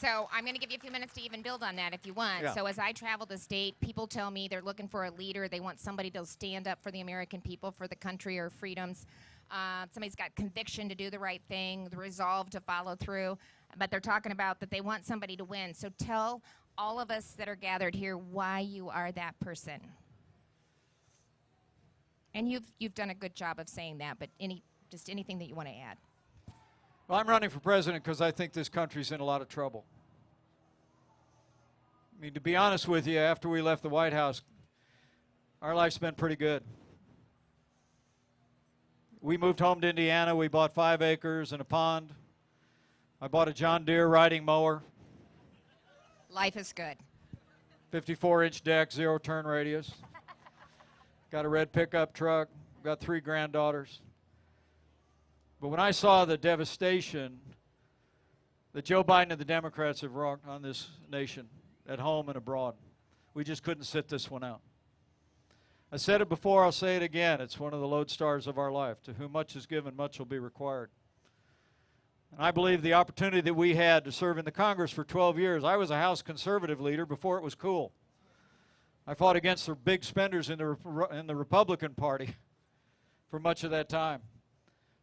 So I'm going to give you a few minutes to even build on that if you want. Yeah. So as I travel the state, people tell me they're looking for a leader. They want somebody to stand up for the American people, for the country or freedoms. Somebody's got conviction to do the right thing, the resolve to follow through. But they're talking about that they want somebody to win. So tell all of us that are gathered here why you are that person. And you've done a good job of saying that, but just anything that you want to add. Well, I'm running for president because I think this country's in a lot of trouble. I mean, to be honest with you, after we left the White House, our life's been pretty good. We moved home to Indiana. We bought 5 acres and a pond. I bought a John Deere riding mower. Life is good. 54-inch deck, 0-turn radius. Got a red pickup truck. Got 3 granddaughters. But when I saw the devastation that Joe Biden and the Democrats have wrought on this nation, at home and abroad, we just couldn't sit this one out. I said it before, I'll say it again. It's one of the lodestars of our life. To whom much is given, much will be required. And I believe the opportunity that we had to serve in the Congress for 12 years, I was a House conservative leader before it was cool. I fought against the big spenders in the Republican Party for much of that time.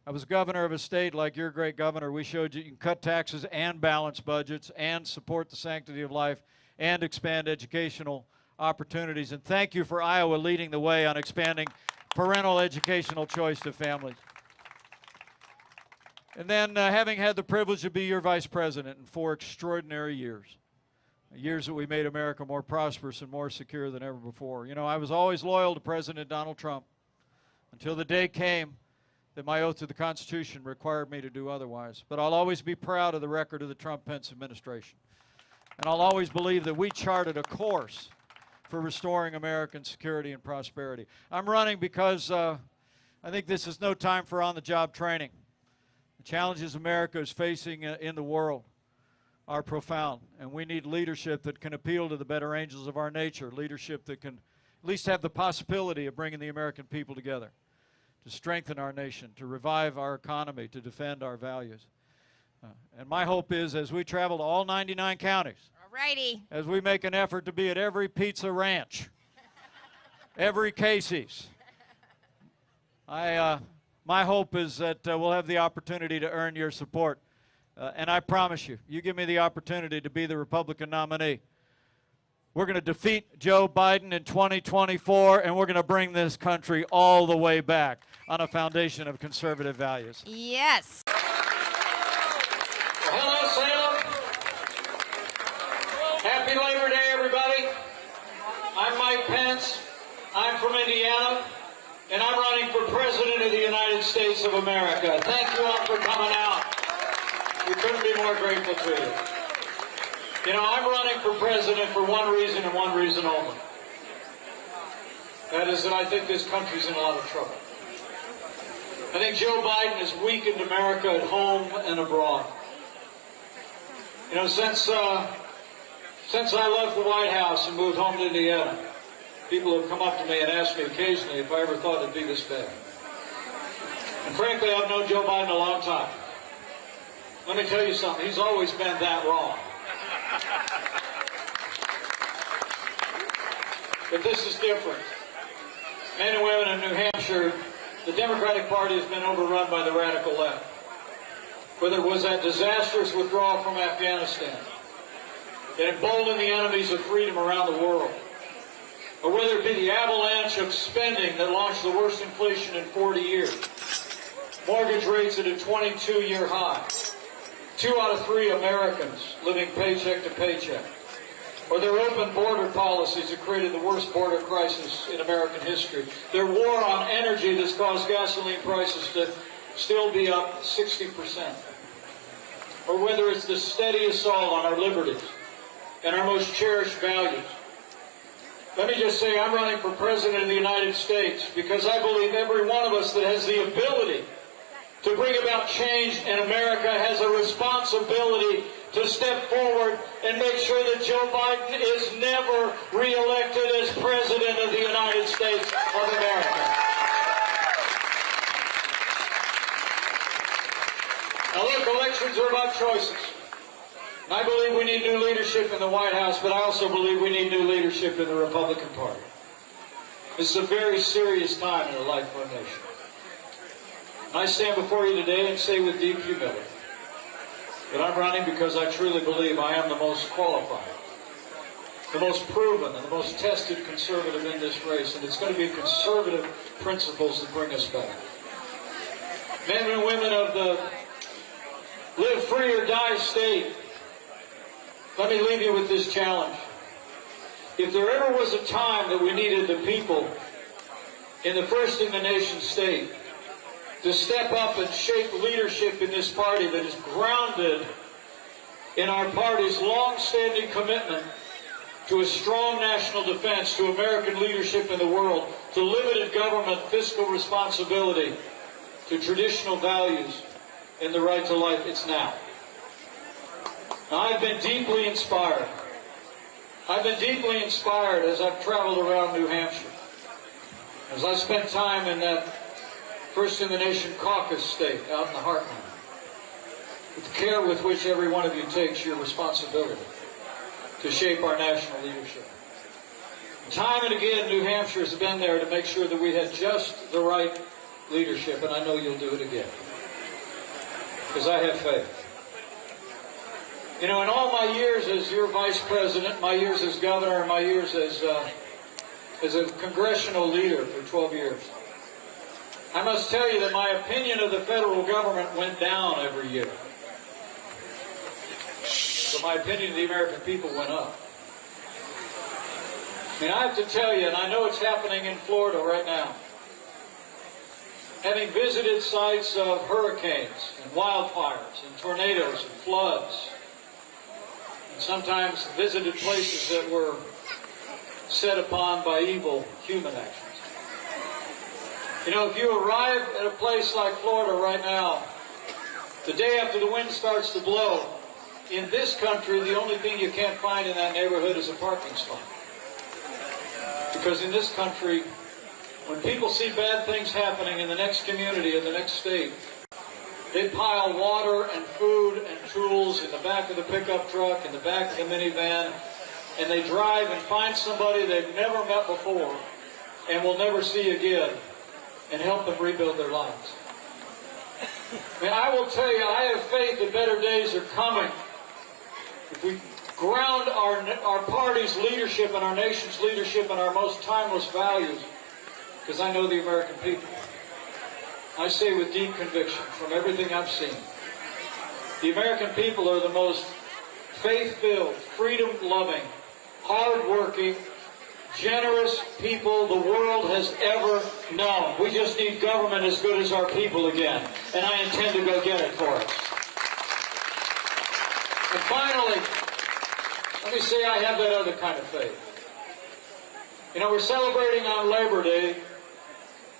I was governor of a state like your great governor. We showed you can cut taxes and balance budgets and support the sanctity of life and expand educational opportunities. And thank you for Iowa leading the way on expanding parental educational choice to families. And then having had the privilege to be your vice president in 4 extraordinary years, years that we made America more prosperous and more secure than ever before. You know, I was always loyal to President Donald Trump until the day came that my oath to the Constitution required me to do otherwise. But I'll always be proud of the record of the Trump-Pence administration. And I'll always believe that we charted a course for restoring American security and prosperity. I'm running because I think this is no time for on-the-job training. The challenges America is facing in the world are profound, and we need leadership that can appeal to the better angels of our nature, leadership that can at least have the possibility of bringing the American people together, to strengthen our nation, to revive our economy, to defend our values. And my hope is, as we travel to all 99 counties, Alrighty. as we make an effort to be at every pizza ranch, every Casey's, my hope is that we'll have the opportunity to earn your support. And I promise you, you give me the opportunity to be the Republican nominee, we're going to defeat Joe Biden in 2024, and we're going to bring this country all the way back on a foundation of conservative values. Yes. Hello, Salem. Happy Labor Day, everybody. I'm Mike Pence. I'm from Indiana, and I'm running for President of the United States of America. Thank you all for coming out. We couldn't be more grateful to you. You know, I'm running for president for one reason and one reason only. That is that I think this country's in a lot of trouble. I think Joe Biden has weakened America at home and abroad. You know, since I left the White House and moved home to Indiana, people have come up to me and asked me occasionally if I ever thought it'd be this bad. And frankly, I've known Joe Biden a long time. Let me tell you something, he's always been that wrong. But this is different. Men and women in New Hampshire, the Democratic Party has been overrun by the radical left. Whether it was that disastrous withdrawal from Afghanistan that emboldened the enemies of freedom around the world, or whether it be the avalanche of spending that launched the worst inflation in 40 years, mortgage rates at a 22-year high, 2 out of 3 Americans living paycheck to paycheck, or their open border policies that created the worst border crisis in American history, their war on energy that's caused gasoline prices to still be up 60%, or whether it's the steady assault on our liberties and our most cherished values. Let me just say, I'm running for President of the United States because I believe every one of us that has the ability to bring about change in America has a responsibility to step forward and make sure that Joe Biden is never reelected as President of the United States of America. Now look, elections are about choices. And I believe we need new leadership in the White House, but I also believe we need new leadership in the Republican Party. This is a very serious time in the life of our nation. And I stand before you today and say with deep humility that I'm running because I truly believe I am the most qualified, the most proven, and the most tested conservative in this race. And it's going to be conservative principles that bring us back. Men and women of the live free or die state, let me leave you with this challenge. If there ever was a time that we needed the people in the first in the nation state to step up and shape leadership in this party that is grounded in our party's long-standing commitment to a strong national defense, to American leadership in the world, to limited government fiscal responsibility, to traditional values and the right to life, it's now. Now, I've been deeply inspired. I've been deeply inspired as I've traveled around New Hampshire, as I spent time in that first-in-the-nation caucus state out in the heartland, with the care with which every one of you takes your responsibility to shape our national leadership. Time and again, New Hampshire has been there to make sure that we had just the right leadership, and I know you'll do it again, because I have faith. You know, in all my years as your vice president, my years as governor, and my years as a congressional leader for 12 years, I must tell you that my opinion of the federal government went down every year. But my opinion of the American people went up. I mean, I have to tell you, and I know it's happening in Florida right now, having visited sites of hurricanes and wildfires and tornadoes and floods, and sometimes visited places that were set upon by evil human actions. You know, if you arrive at a place like Florida right now, the day after the wind starts to blow, in this country, the only thing you can't find in that neighborhood is a parking spot. Because in this country, when people see bad things happening in the next community, in the next state, they pile water and food and tools in the back of the pickup truck, in the back of the minivan, and they drive and find somebody they've never met before and will never see again and help them rebuild their lives. I mean, I will tell you, I have faith that better days are coming. If we ground our party's leadership and our nation's leadership in our most timeless values, because I know the American people. I say with deep conviction, from everything I've seen, the American people are the most faith-filled, freedom-loving, hard-working, generous people the world has ever known. We just need government as good as our people again, and I intend to go get it for us. And finally, let me say I have that other kind of faith. You know, we're celebrating on Labor Day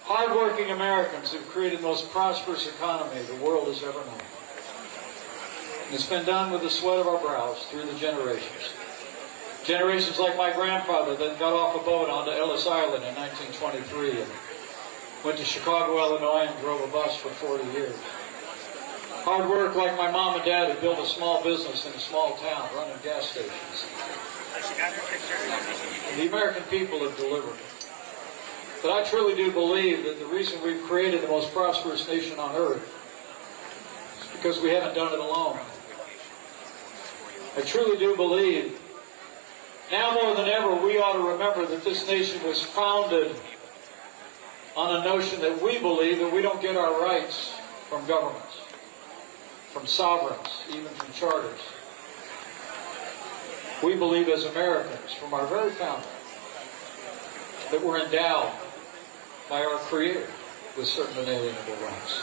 hardworking Americans who've created the most prosperous economy the world has ever known. And it's been done with the sweat of our brows through the generations. Generations like my grandfather that got off a boat onto Ellis Island in 1923 and went to Chicago, Illinois, and drove a bus for 40 years. Hard work like my mom and dad who built a small business in a small town running gas stations. And the American people have delivered. But I truly do believe that the reason we've created the most prosperous nation on earth is because we haven't done it alone. I truly do believe now more than ever we ought to remember that this nation was founded on a notion that we believe that we don't get our rights from governments, from sovereigns, even from charters. We believe as Americans, from our very founding, that we're endowed by our Creator with certain inalienable rights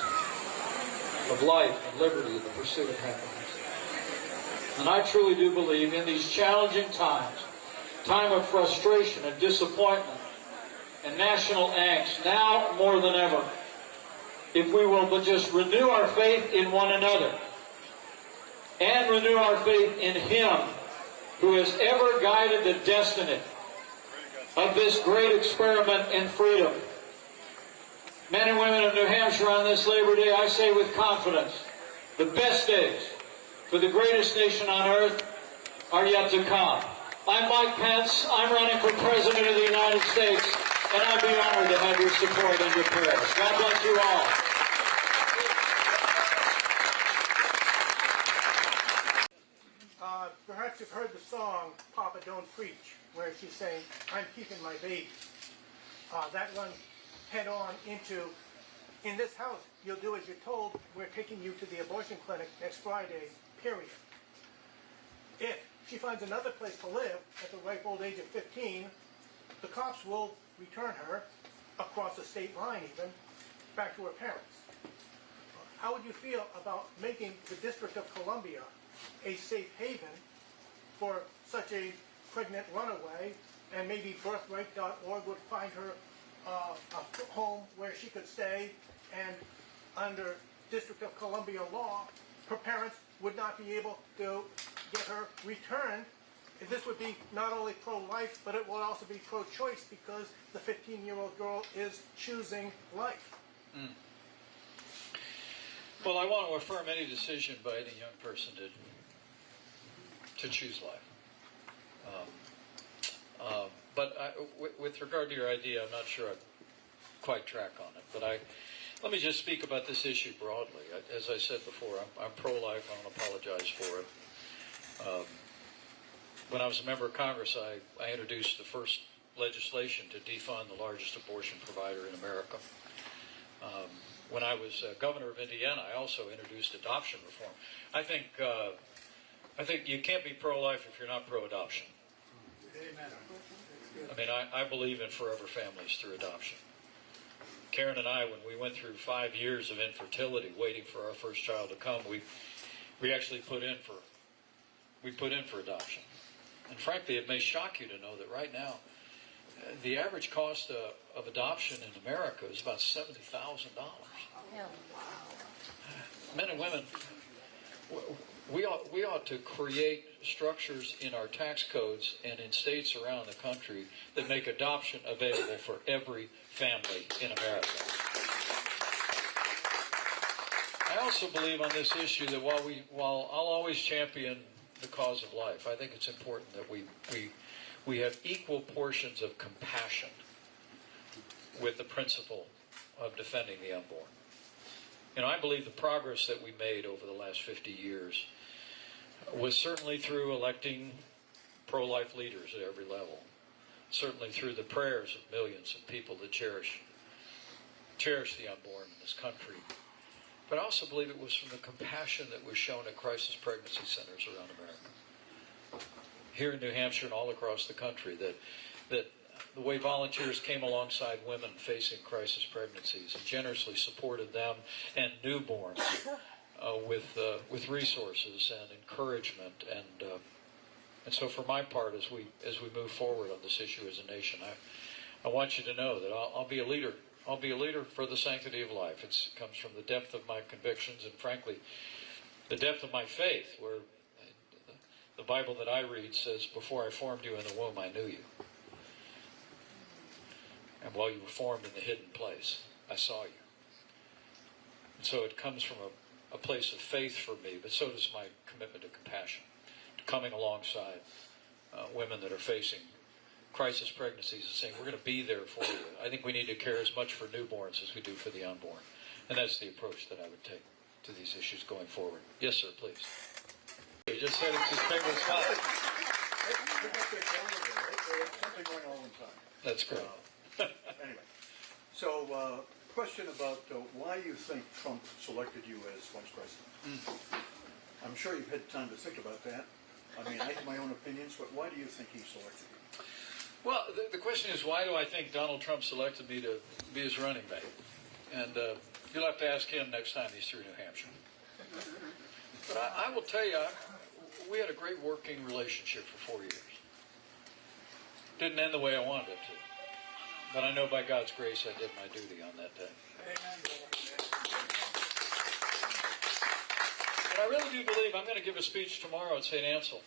of life and liberty and the pursuit of happiness. And I truly do believe in these challenging times, time of frustration and disappointment and national angst, now more than ever, if we will but just renew our faith in one another and renew our faith in Him who has ever guided the destiny of this great experiment in freedom. Men and women of New Hampshire, on this Labor Day, I say with confidence, the best days for the greatest nation on earth are yet to come. I'm Mike Pence. I'm running for President of the United States, and I'd be honored to have your support and your prayers. God bless you all. Perhaps you've heard the song, Papa Don't Preach, where she's saying, I'm keeping my baby. That runs head on into, in this house, you'll do as you're told, we're taking you to the abortion clinic next Friday, period. If she finds another place to live at the ripe old age of 15, the cops will return her, across the state line even, back to her parents. How would you feel about making the District of Columbia a safe haven for such a pregnant runaway, and maybe birthright.org would find her a home where she could stay, and under District of Columbia law, her parents would not be able to get her returned. This would be not only pro-life, but it would also be pro-choice, because the 15-year-old girl is choosing life. Well, I want to affirm any decision by any young person to choose life. But with regard to your idea, I'm not sure I quite track on it. But let me just speak about this issue broadly. As I said before, I'm pro-life. I don't apologize for it. When I was a member of Congress, I introduced the first legislation to defund the largest abortion provider in America. When I was governor of Indiana, I also introduced adoption reform. I think you can't be pro-life if you're not pro-adoption. I mean, I believe in forever families through adoption. Karen and I, when we went through 5 years of infertility, waiting for our first child to come, we actually put in for adoption. And frankly, it may shock you to know that right now, the average cost of adoption in America is about $70,000. Men and women, we ought to create structures in our tax codes and in states around the country that make adoption available for every family in America. I also believe on this issue that while I'll always champion the cause of life, I think it's important that we have equal portions of compassion with the principle of defending the unborn. You know, I believe the progress that we made over the last 50 years was certainly through electing pro-life leaders at every level, certainly through the prayers of millions of people that cherish the unborn in this country. But I also believe it was from the compassion that was shown at crisis pregnancy centers around America, here in New Hampshire and all across the country, that the way volunteers came alongside women facing crisis pregnancies and generously supported them and newborns with resources and encouragement, and so for my part, as we move forward on this issue as a nation, I want you to know that I'll be a leader. I'll be a leader for the sanctity of life. It comes from the depth of my convictions and, frankly, the depth of my faith, where the Bible that I read says, before I formed you in the womb, I knew you. And while you were formed in the hidden place, I saw you. And so it comes from a place of faith for me, but so does my commitment to compassion, to coming alongside women that are facing crisis pregnancies and saying, we're going to be there for you. I think we need to care as much for newborns as we do for the unborn. And that's the approach that I would take to these issues going forward. Yes, sir, please. You just said it's his favorite spot. Something going on all the time. That's correct. Anyway, so question about why you think Trump selected you as Vice President. I'm sure you've had time to think about that. I mean, I have my own opinions, but why do you think he selected you? Well, the question is, why do I think Donald Trump selected me to be his running mate? And you'll have to ask him next time he's through New Hampshire. But I will tell you, we had a great working relationship for 4 years. Didn't end the way I wanted it to. But I know by God's grace I did my duty on that day. But I really do believe I'm going to give a speech tomorrow at St. Ansel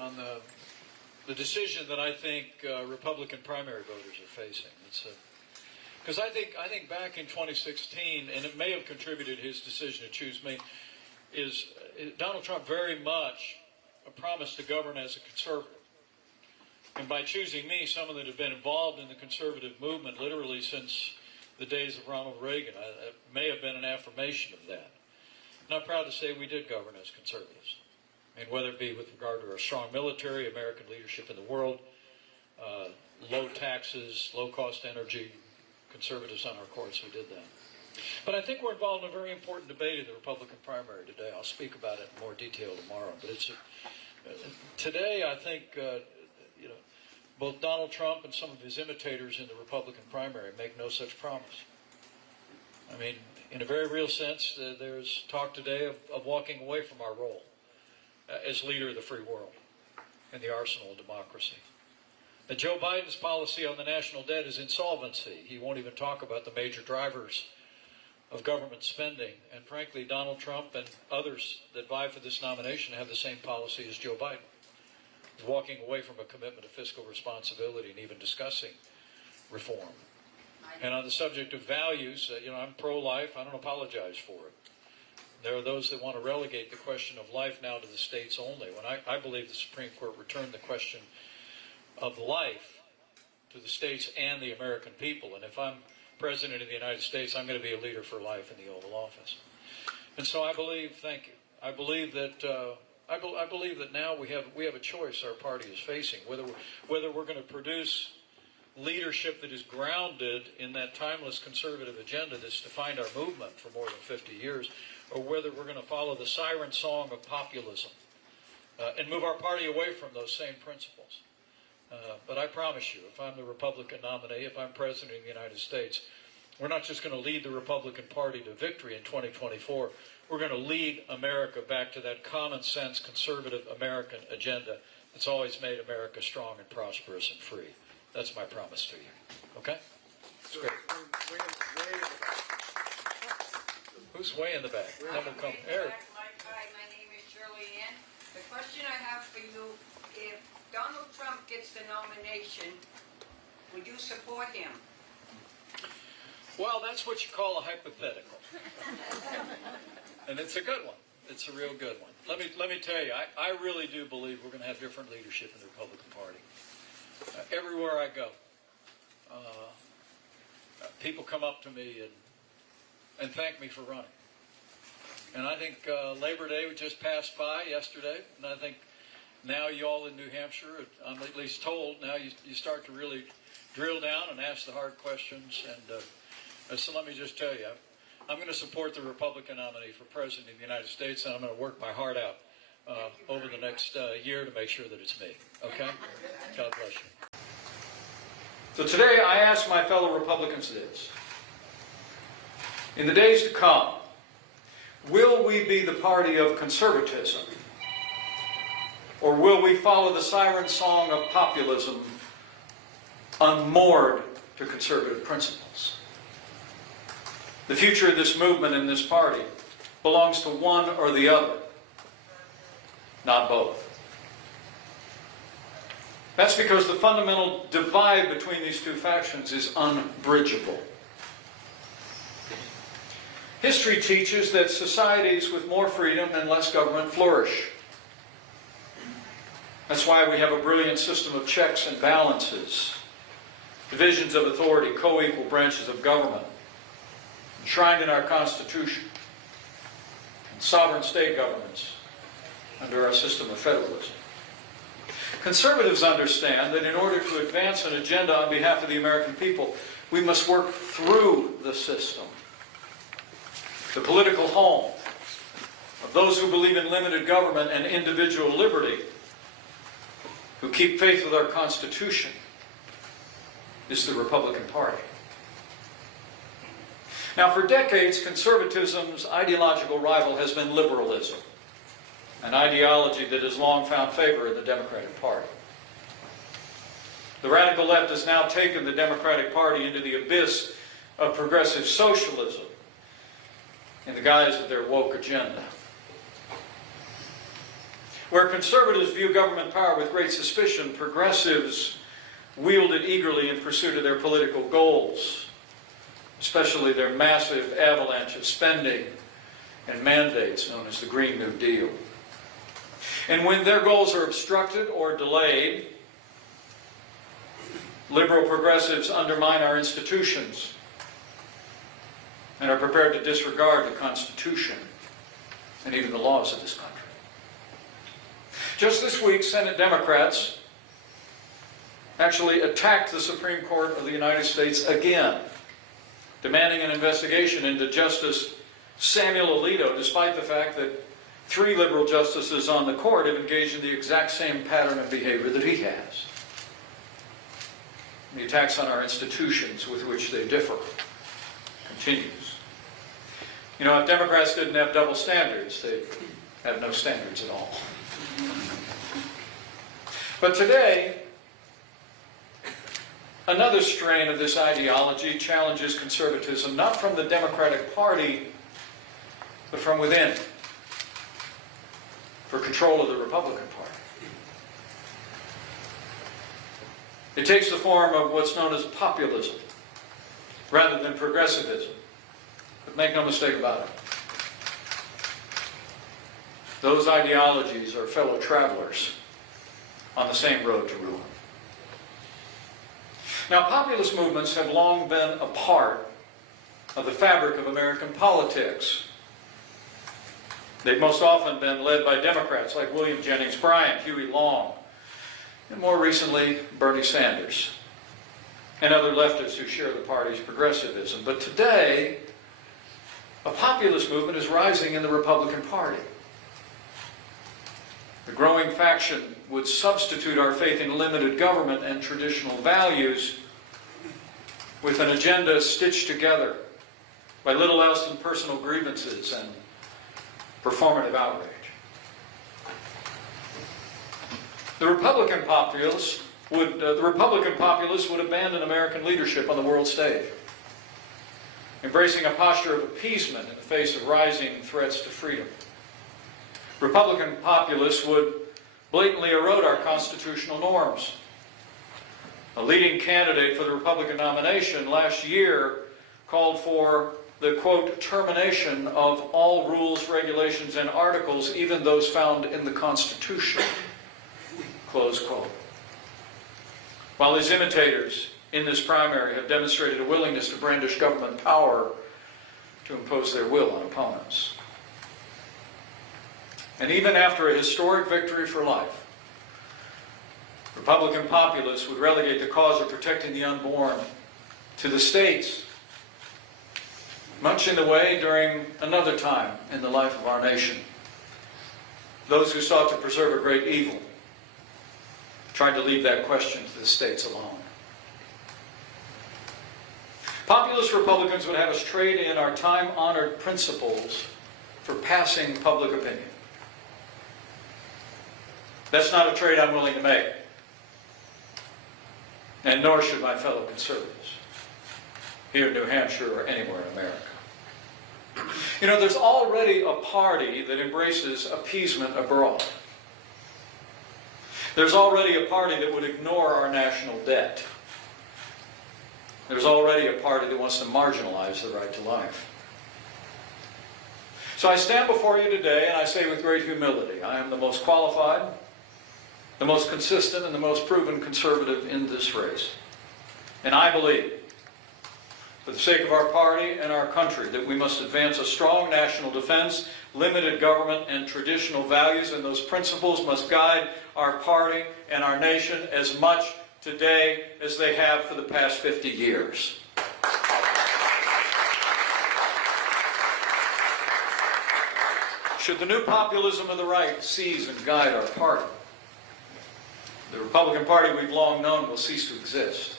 on the decision that I think Republican primary voters are facing. Because I think back in 2016, and it may have contributed his decision to choose me, is Donald Trump very much promised to govern as a conservative. And by choosing me, someone that had been involved in the conservative movement literally since the days of Ronald Reagan, it may have been an affirmation of that. And I'm proud to say we did govern as conservatives. I mean, whether it be with regard to our strong military, American leadership in the world, low taxes, low-cost energy, conservatives on our courts, we did that. But I think we're involved in a very important debate in the Republican primary today. I'll speak about it in more detail tomorrow. But today, I think, both Donald Trump and some of his imitators in the Republican primary make no such promise. I mean, in a very real sense, there's talk today of walking away from our role as leader of the free world in the arsenal of democracy. That Joe Biden's policy on the national debt is insolvency. He won't even talk about the major drivers of government spending. And frankly, Donald Trump and others that vie for this nomination have the same policy as Joe Biden. Walking away from a commitment of fiscal responsibility and even discussing reform. And on the subject of values, I'm pro-life. I don't apologize for it. There are those that want to relegate the question of life now to the states only, when I believe the Supreme Court returned the question of life to the states and the American people. And if I'm President of the United States, I'm going to be a leader for life in the Oval Office. And so I believe, thank you, I believe that now we have a choice our party is facing, whether we're going to produce leadership that is grounded in that timeless conservative agenda that's defined our movement for more than 50 years, or whether we're going to follow the siren song of populism and move our party away from those same principles. But I promise you, if I'm the Republican nominee, if I'm President of the United States, we're not just going to lead the Republican Party to victory in 2024. We're going to lead America back to that common sense, conservative American agenda that's always made America strong and prosperous and free. That's my promise to you. Okay? That's great. Who's way in the back? Then we'll come. Eric. Hi, my name is Shirley Ann. The question I have for you, if Donald Trump gets the nomination, would you support him? Well, that's what you call a hypothetical. And it's a good one. It's a real good one. Let me tell you, I really do believe we're going to have different leadership in the Republican Party. Everywhere I go, people come up to me and thank me for running. And I think Labor Day just passed by yesterday, and I think now you all in New Hampshire, I'm at least told, now you start to really drill down and ask the hard questions. And so let me just tell you, I'm going to support the Republican nominee for President of the United States, and I'm going to work my heart out over the next year to make sure that it's me. Okay? God bless you. So today I ask my fellow Republicans this. In the days to come, will we be the party of conservatism? Or will we follow the siren song of populism unmoored to conservative principles? The future of this movement and this party belongs to one or the other, not both. That's because the fundamental divide between these two factions is unbridgeable. History teaches that societies with more freedom and less government flourish. That's why we have a brilliant system of checks and balances, divisions of authority, co-equal branches of government, enshrined in our Constitution, and sovereign state governments under our system of federalism. Conservatives understand that in order to advance an agenda on behalf of the American people, we must work through the system, the political home of those who believe in limited government and individual liberty, who keep faith with our Constitution, is the Republican Party. Now, for decades, conservatism's ideological rival has been liberalism, an ideology that has long found favor in the Democratic Party. The radical left has now taken the Democratic Party into the abyss of progressive socialism in the guise of their woke agenda. Where conservatives view government power with great suspicion, progressives wield it eagerly in pursuit of their political goals, especially their massive avalanche of spending and mandates known as the Green New Deal. And when their goals are obstructed or delayed, liberal progressives undermine our institutions and are prepared to disregard the Constitution and even the laws of this country. Just this week, Senate Democrats actually attacked the Supreme Court of the United States again, demanding an investigation into Justice Samuel Alito, despite the fact that 3 liberal justices on the court have engaged in the exact same pattern of behavior that he has. The attacks on our institutions with which they differ continues. You know, if Democrats didn't have double standards, they'd have no standards at all. But today, another strain of this ideology challenges conservatism, not from the Democratic Party, but from within, for control of the Republican Party. It takes the form of what's known as populism, rather than progressivism. But make no mistake about it. Those ideologies are fellow travelers on the same road to ruin. Now, populist movements have long been a part of the fabric of American politics. They've most often been led by Democrats like William Jennings Bryan, Huey Long, and more recently, Bernie Sanders, and other leftists who share the party's progressivism. But today, a populist movement is rising in the Republican Party. The growing faction would substitute our faith in limited government and traditional values with an agenda stitched together by little else than personal grievances and performative outrage. The Republican populists would abandon American leadership on the world stage, embracing a posture of appeasement in the face of rising threats to freedom. Republican populists would blatantly erode our constitutional norms. A leading candidate for the Republican nomination last year called for the, quote, termination of all rules, regulations, and articles, even those found in the Constitution, close quote. While his imitators in this primary have demonstrated a willingness to brandish government power to impose their will on opponents. And even after a historic victory for life, Republican populists would relegate the cause of protecting the unborn to the states, much in the way during another time in the life of our nation. Those who sought to preserve a great evil tried to leave that question to the states alone. Populist Republicans would have us trade in our time-honored principles for passing public opinion. That's not a trade I'm willing to make, and nor should my fellow conservatives here in New Hampshire or anywhere in America. You know, there's already a party that embraces appeasement abroad. There's already a party that would ignore our national debt. There's already a party that wants to marginalize the right to life. So I stand before you today and I say with great humility, I am the most qualified, the most consistent, and the most proven conservative in this race. And I believe, for the sake of our party and our country, that we must advance a strong national defense, limited government, and traditional values, and those principles must guide our party and our nation as much today as they have for the past 50 years. Should the new populism of the right seize and guide our party, the Republican Party we've long known will cease to exist,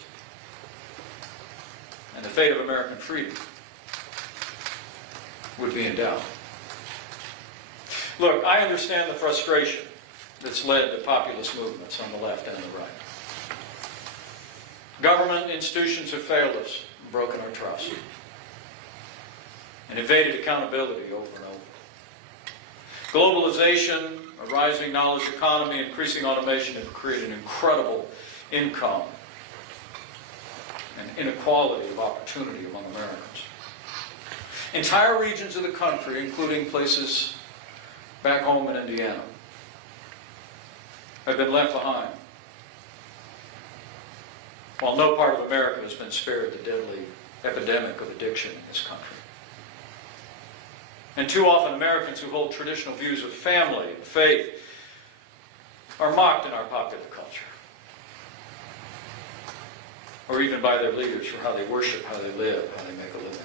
and the fate of American freedom would be in doubt. Look, I understand the frustration that's led to populist movements on the left and the right. Government institutions have failed us, and broken our trust, and evaded accountability over and over. Globalization, a rising knowledge economy, increasing automation have created incredible income and inequality of opportunity among Americans. Entire regions of the country, including places back home in Indiana, have been left behind, while no part of America has been spared the deadly epidemic of addiction in this country. And too often Americans who hold traditional views of family and faith are mocked in our popular culture, or even by their leaders for how they worship, how they live, how they make a living.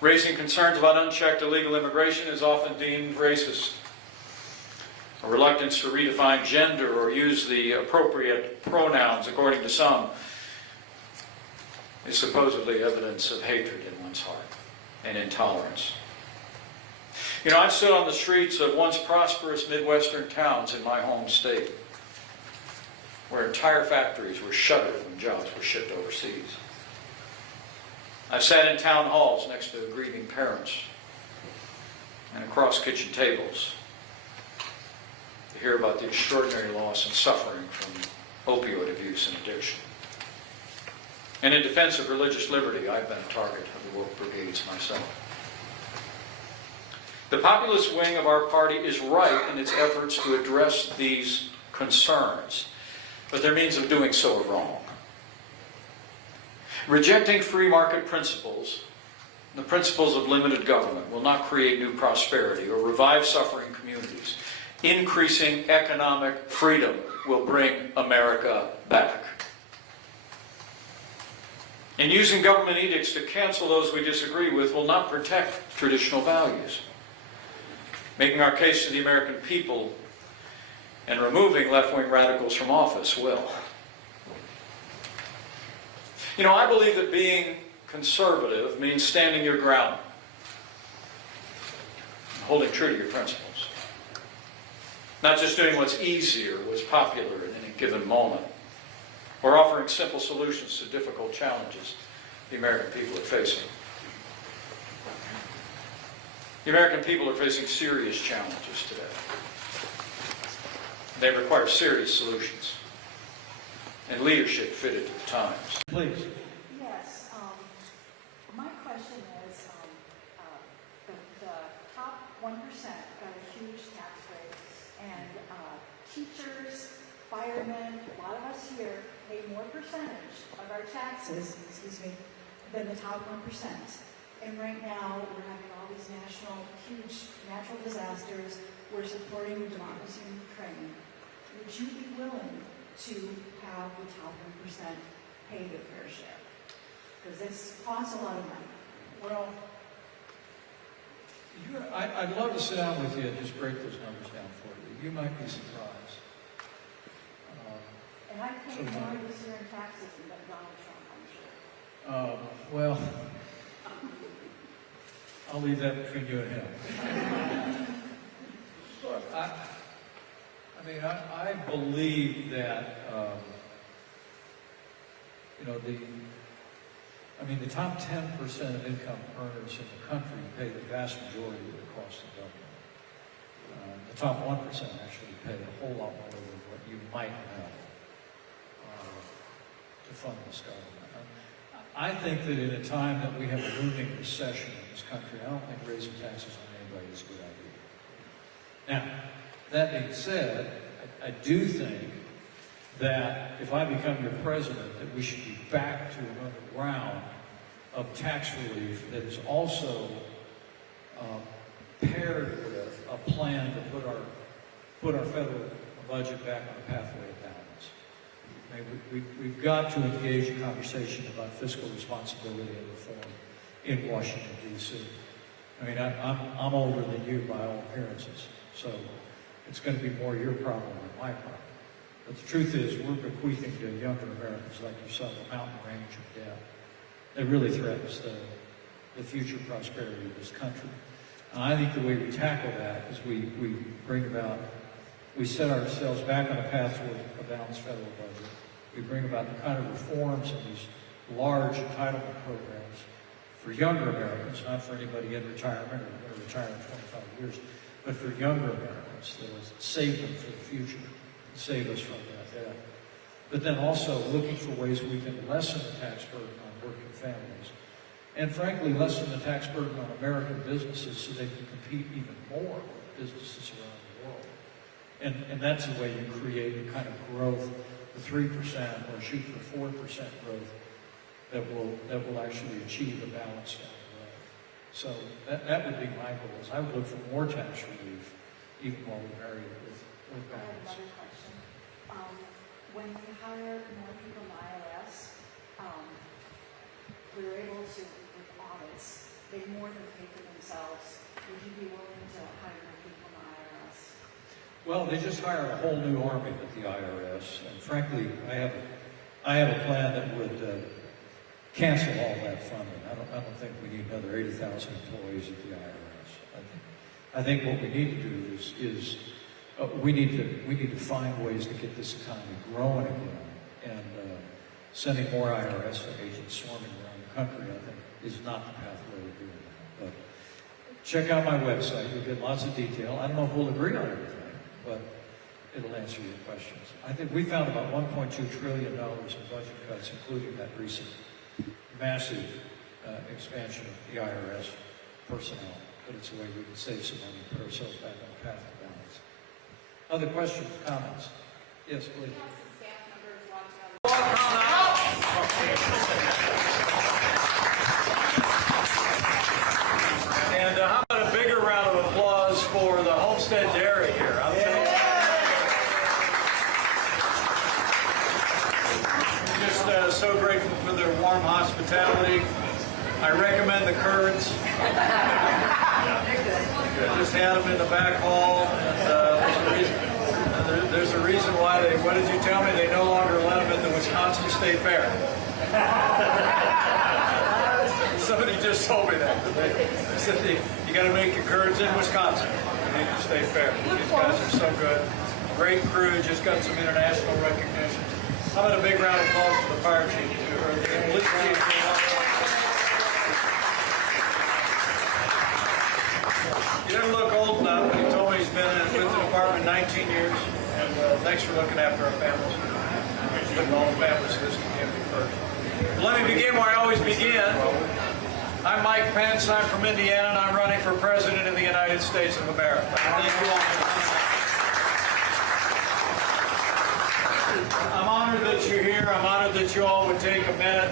Raising concerns about unchecked illegal immigration is often deemed racist. A reluctance to redefine gender or use the appropriate pronouns, according to some, is supposedly evidence of hatred in one's heart and intolerance. You know, I've stood on the streets of once prosperous Midwestern towns in my home state, where entire factories were shuttered when jobs were shipped overseas. I've sat in town halls next to grieving parents and across kitchen tables to hear about the extraordinary loss and suffering from opioid abuse and addiction. And in defense of religious liberty, I've been a target of the woke brigades myself. The populist wing of our party is right in its efforts to address these concerns, but their means of doing so are wrong. Rejecting free market principles, the principles of limited government, will not create new prosperity or revive suffering communities. Increasing economic freedom will bring America back. And using government edicts to cancel those we disagree with will not protect traditional values. Making our case to the American people and removing left-wing radicals from office will. You know, I believe that being conservative means standing your ground, holding true to your principles. Not just doing what's easy or what's popular in any given moment, or offering simple solutions to difficult challenges the American people are facing. The American people are facing serious challenges today. They require serious solutions and leadership fitted to the times. Please. Yes. My question is, the top 1% got a huge tax raise, and teachers, firemen, a lot of us here pay more percentage of our taxes, than the top 1%. And right now, we're having all these huge natural disasters. We're supporting democracy in Ukraine. Would you be willing to have the top 1% pay their fair share? Because this costs a lot of money. Well, I'd love to sit down with you and just break those numbers down for you. You might be surprised. And I pay more this year in taxes than Donald Trump, I'm sure. Well, I'll leave that between you and him. Look, I believe that, the top 10% of income earners in the country pay the vast majority of the cost of government. The top 1% actually pay a whole lot more than what you might have to fund this government. I think that in a time that we have a looming recession in this country, I don't think raising taxes on anybody is a good idea. Now, that being said, I do think that if I become your president, that we should be back to another round of tax relief that is also paired with a plan to put our federal budget back on a pathway of balance. We've got to engage in conversation about fiscal responsibility and reform in Washington, D.C. I'm older than you by all appearances, so it's going to be more your problem than my problem. But the truth is, we're bequeathing to younger Americans like yourself a mountain range of debt that really threatens the future prosperity of this country. And I think the way we tackle that is we set ourselves back on a path toward a balanced federal budget. We bring about the kind of reforms and these large entitlement programs for younger Americans, not for anybody in retirement or going to retire in 25 years, but for younger Americans that will save them for the future, save us from that debt. But then also looking for ways we can lessen the tax burden on working families and frankly, lessen the tax burden on American businesses so they can compete even more with businesses around the world. And that's the way you create the kind of growth, the 3% or shoot for 4% growth that will actually achieve a balance down the road. So that would be my goals. I would look for more tax relief, even while we marry it with I have balance. another question. When you hire more people in the IRS, we're able to, with audits, they more than pay for themselves. Would you be willing to hire more people in the IRS? Well, they just hired a whole new army at the IRS, and frankly, I have a plan that would cancel all that funding. I don't think we need another 80,000 employees at the IRS. I think what we need to do is we need to find ways to get this economy growing again, and sending more IRS agents swarming around the country, I think, is not the pathway to do it. But check out my website. You'll get lots of detail. I don't know if we'll agree on everything, but it'll answer your questions. I think we found about $1.2 trillion in budget cuts, including that recent massive expansion of the IRS personnel. But it's a way we can save some money and put ourselves back on the path of balance. Other questions, comments? Yes, please. And how about a bigger round of applause for the Homestead Dairy here? I'm just so grateful for their warm hospitality. I recommend the curds. I just had them in the back hall, and there's a reason why they, what did you tell me? They no longer let them in the Wisconsin State Fair. Somebody just told me that. They said you got to make your curds in Wisconsin. You need the State Fair. These guys are so good. Great crew, just got some international recognition. How about a big round of applause for the fire chief, or the police chief? He doesn't look old enough, but he told me he's been with the department 19 years, and thanks for looking after our families. Putting all the families of this community first. Let me begin where I always begin. I'm Mike Pence, I'm from Indiana, and I'm running for President of the United States of America. Thank you all. I'm honored that you're here. I'm honored that you all would take a minute.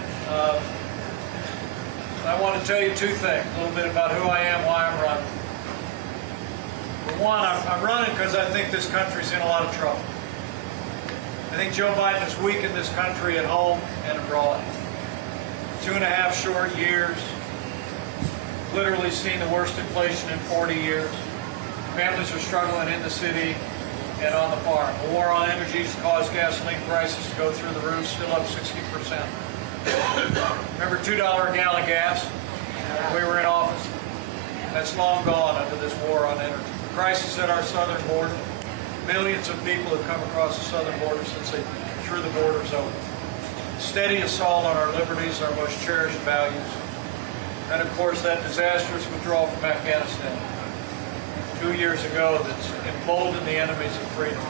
I want to tell you two things, a little bit about who I am, why I'm running. For one, I'm running because I think this country's in a lot of trouble. I think Joe Biden has weakened this country at home and abroad. 2.5 short years, literally seen the worst inflation in 40 years. Families are struggling in the city and on the farm. The war on energy has caused gasoline prices to go through the roof, still up 60%. Remember $2 a gallon gas? We were in office. That's long gone under this war on energy. The crisis at our southern border. Millions of people have come across the southern border since they threw the borders open. Steady assault on our liberties, our most cherished values. And of course that disastrous withdrawal from Afghanistan 2 years ago that's emboldened the enemies of freedom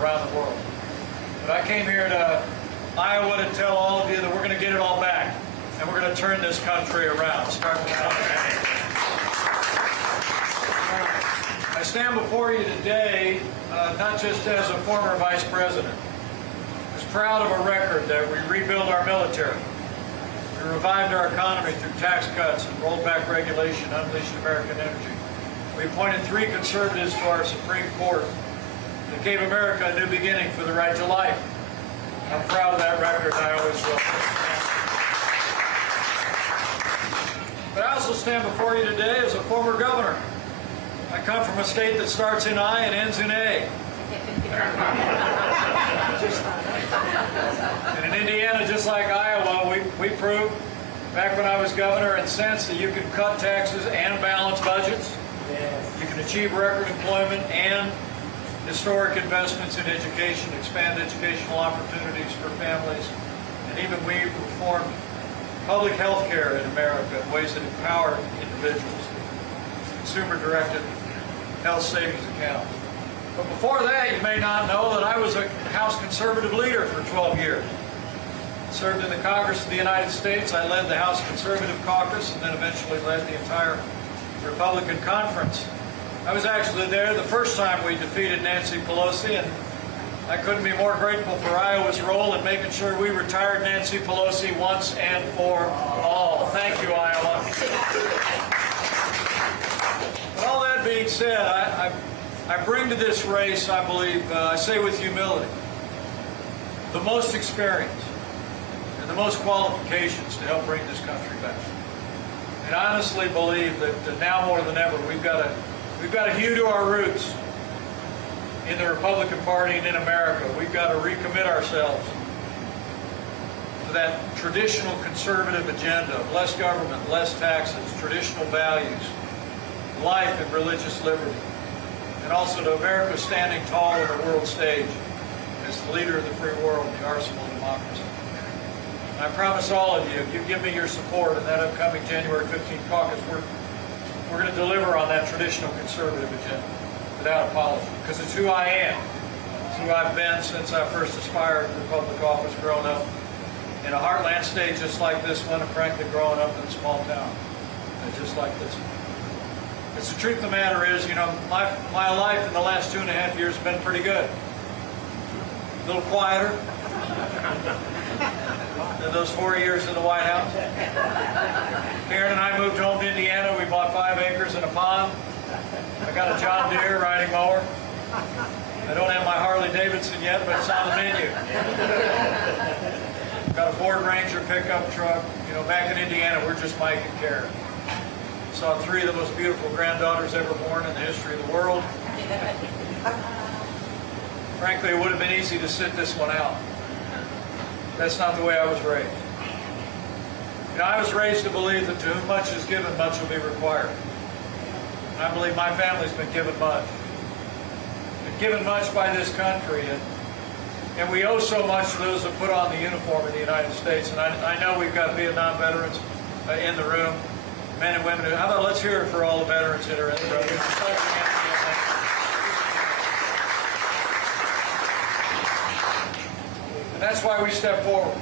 around the world. But I came here to Iowa to tell all of you that we're going to get it all back, and we're going to turn this country around. Start with I stand before you today not just as a former vice president, who's proud of a record that we rebuilt our military, we revived our economy through tax cuts and rolled back regulation, unleashed American energy. We appointed 3 conservatives to our Supreme Court that gave America a new beginning for the right to life. I'm proud of that record, and I always will. But I also stand before you today as a former governor. I come from a state that starts in I and ends in A. And in Indiana, just like Iowa, we proved back when I was governor and since that you can cut taxes and balance budgets. You can achieve record employment and historic investments in education, expand educational opportunities for families, and even we reformed public health care in America in ways that empower individuals. Consumer-directed health savings accounts. But before that, you may not know that I was a House conservative leader for 12 years. Served in the Congress of the United States. I led the House Conservative Caucus and then eventually led the entire Republican Conference. I was actually there the first time we defeated Nancy Pelosi, and I couldn't be more grateful for Iowa's role in making sure we retired Nancy Pelosi once and for all. Thank you, Iowa. But all that being said, I bring to this race, I believe, I say with humility, the most experience and the most qualifications to help bring this country back. And I honestly believe that now more than ever, we've got to hew to our roots in the Republican Party and in America. We've got to recommit ourselves to that traditional conservative agenda of less government, less taxes, traditional values, life and religious liberty, and also to America standing tall on the world stage as the leader of the free world, the arsenal of democracy. And I promise all of you, if you give me your support in that upcoming January 15th caucus, we're going to deliver on that traditional conservative agenda without apology, because it's who I am. It's who I've been since I first aspired for public office, growing up in a heartland state just like this one, and frankly growing up in a small town just like this one. Because the truth of the matter is, you know, my life in the last 2.5 years has been pretty good. A little quieter than those 4 years in the White House. Karen and I moved home to Indiana. We bought 5 acres and a pond. I got a John Deere riding mower. I don't have my Harley Davidson yet, but it's on the menu. Got a Ford Ranger pickup truck. You know, back in Indiana, we're just Mike and Karen. Saw 3 of the most beautiful granddaughters ever born in the history of the world. Frankly, it would have been easy to sit this one out. That's not the way I was raised. You know, I was raised to believe that to whom much is given, much will be required. And I believe my family's been given much. Been given much by this country, and we owe so much to those that put on the uniform in the United States. And I know we've got Vietnam veterans in the room, men and women. How about let's hear it for all the veterans that are in the room. And that's why we step forward.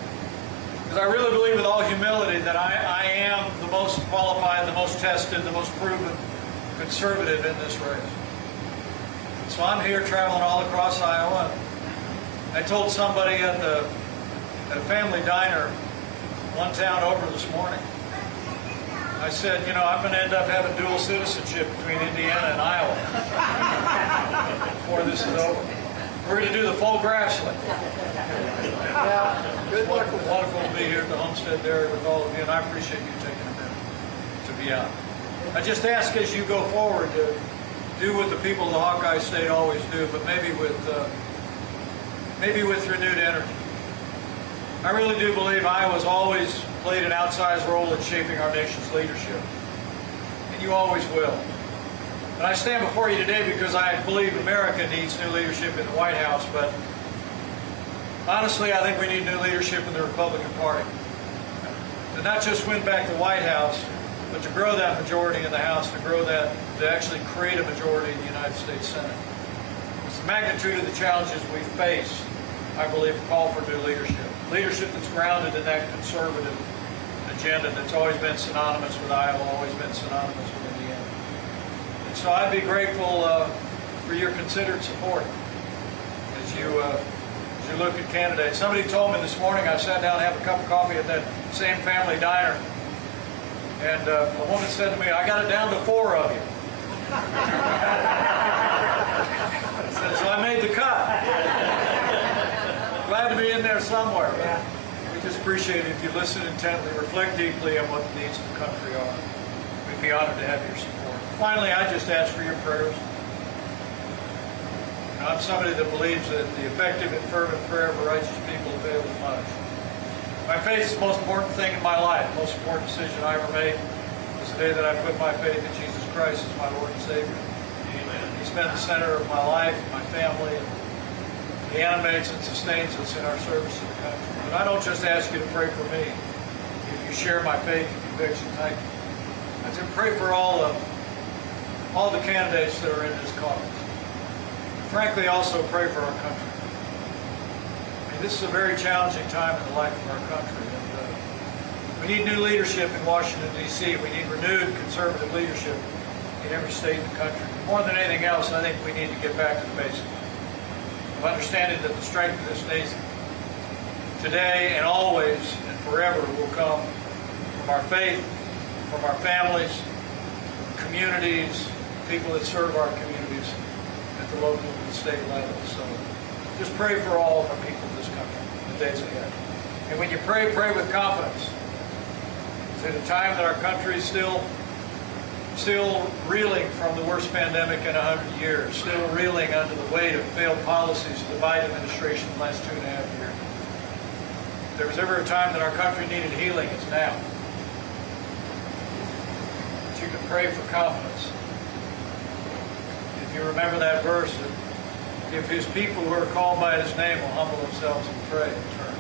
Because I really believe with all humility that I am the most qualified, the most tested, the most proven conservative in this race. So I'm here traveling all across Iowa. I told somebody at a family diner one town over this morning, I said, you know, I'm going to end up having dual citizenship between Indiana and Iowa before this is over. We're going to do the full grassland. Good luck. Wonderful to be here at the Homestead Dairy with all of you, and I appreciate you taking a minute to be out. I just ask as you go forward to do what the people of the Hawkeye State always do, but maybe with renewed energy. I really do believe Iowa's always played an outsized role in shaping our nation's leadership, and you always will. And I stand before you today because I believe America needs new leadership in the White House, but honestly, I think we need new leadership in the Republican Party. To not just win back the White House, but to grow that majority in the House, to actually create a majority in the United States Senate. It's the magnitude of the challenges we face, I believe, call for new leadership. Leadership that's grounded in that conservative agenda that's always been synonymous with Iowa, always been synonymous with Indiana. And so I'd be grateful for your considered support as you look at candidates. Somebody told me this morning, I sat down and had a cup of coffee at that same family diner, and a woman said to me, I got it down to 4 of you. So I made the cut. Glad to be in there somewhere. But we just appreciate it if you listen intently, reflect deeply on what the needs of the country are. We'd be honored to have your support. Finally, I just ask for your prayers. I'm somebody that believes that the effective and fervent prayer of a righteous people avails much. My faith is the most important thing in my life. The most important decision I ever made was the day that I put my faith in Jesus Christ as my Lord and Savior. Amen. He's been the center of my life, my family, and he animates and sustains us in our service to the country. But I don't just ask you to pray for me. If you share my faith and convictions, I do pray for all the candidates that are in this caucus. Frankly, also pray for our country. This is a very challenging time in the life of our country. And, we need new leadership in Washington, D.C. We need renewed conservative leadership in every state in the country. More than anything else, I think we need to get back to the basics of understanding that the strength of this nation today and always and forever will come from our faith, from our families, communities, people that serve our communities at the local and state level. So just pray for all of our people in this country in the days ahead. And when you pray, pray with confidence. It's at a time that our country is still reeling from the worst pandemic in 100 years, still reeling under the weight of failed policies of the Biden administration in the last 2.5 years. If there was ever a time that our country needed healing, it's now. But you can pray for confidence. If you remember that verse, that if his people who are called by his name will humble themselves and pray and turn.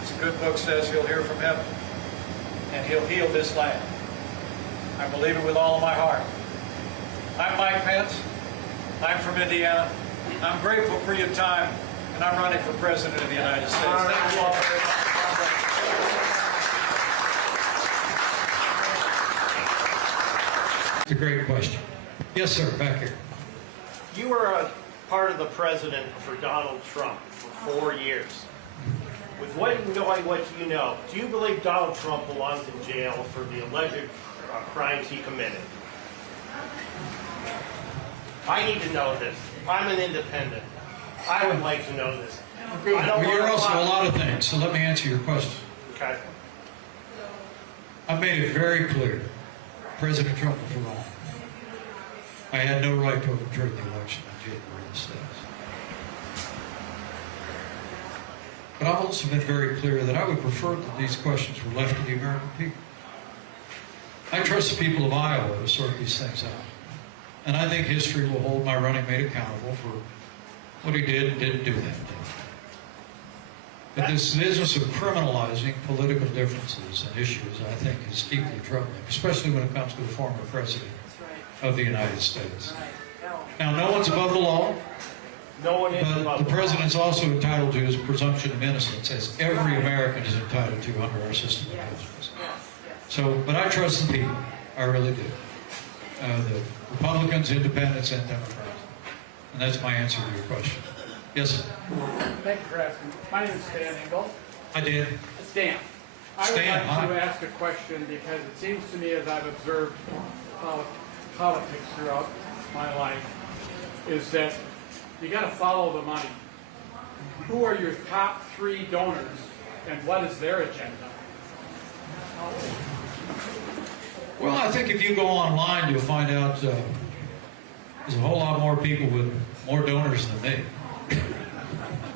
This good book says he'll hear from heaven and he'll heal this land. I believe it with all of my heart. I'm Mike Pence. I'm from Indiana. I'm grateful for your time, and I'm running for President of the United States. Thank you all very much. It's a great question. Yes, sir, back here. You were a part of the president for Donald Trump for 4 years. With knowing what you know, do you believe Donald Trump belongs in jail for the alleged crimes he committed? I need to know this. I'm an independent. I would like to know this. Well, you're also a lot of things, so let me answer your question. Okay. I've made it very clear President Trump was wrong. I had no right to overturn the election on January the 6th. But I've also been very clear that I would prefer that these questions were left to the American people. I trust the people of Iowa to sort these things out. And I think history will hold my running mate accountable for what he did and didn't do that day. But this business of criminalizing political differences and issues, I think, is deeply troubling, especially when it comes to the former president of the United States. Now, no one's above the law. No one is But above the the law. president's also entitled to his presumption of innocence, as every American is entitled to under our system of justice. So, but I trust the people. I really do. The Republicans, Independents, and Democrats. And that's my answer to your question. Yes, sir. Thank you for asking. My name is Stan Engel. I did. Stan, I would Stan, like to hi. ask a question because it seems to me, as I've observed politics throughout my life, is that you got to follow the money. Who are your top 3 donors, and what is their agenda? Well, I think if you go online, you'll find out there's a whole lot more people with more donors than me.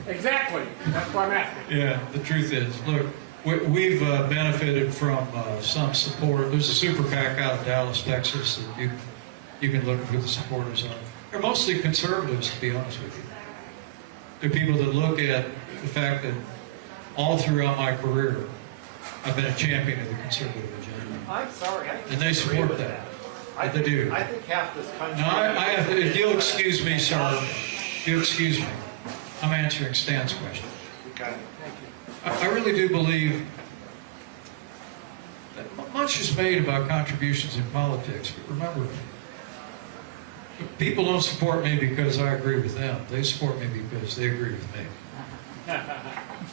Exactly. That's what I'm asking. Yeah, the truth is, look, we've benefited from some support. There's a super PAC out of Dallas, Texas, that you can look at who the supporters are. They're mostly conservatives, to be honest with you. They're people that look at the fact that all throughout my career, I've been a champion of the conservative agenda. I'm sorry. I And they disagree support with that. They do. I think half this country... Now, if you'll excuse me, sir, if you'll excuse me, I'm answering Stan's question. Okay. I really do believe that much is made about contributions in politics, but remember, people don't support me because I agree with them. They support me because they agree with me.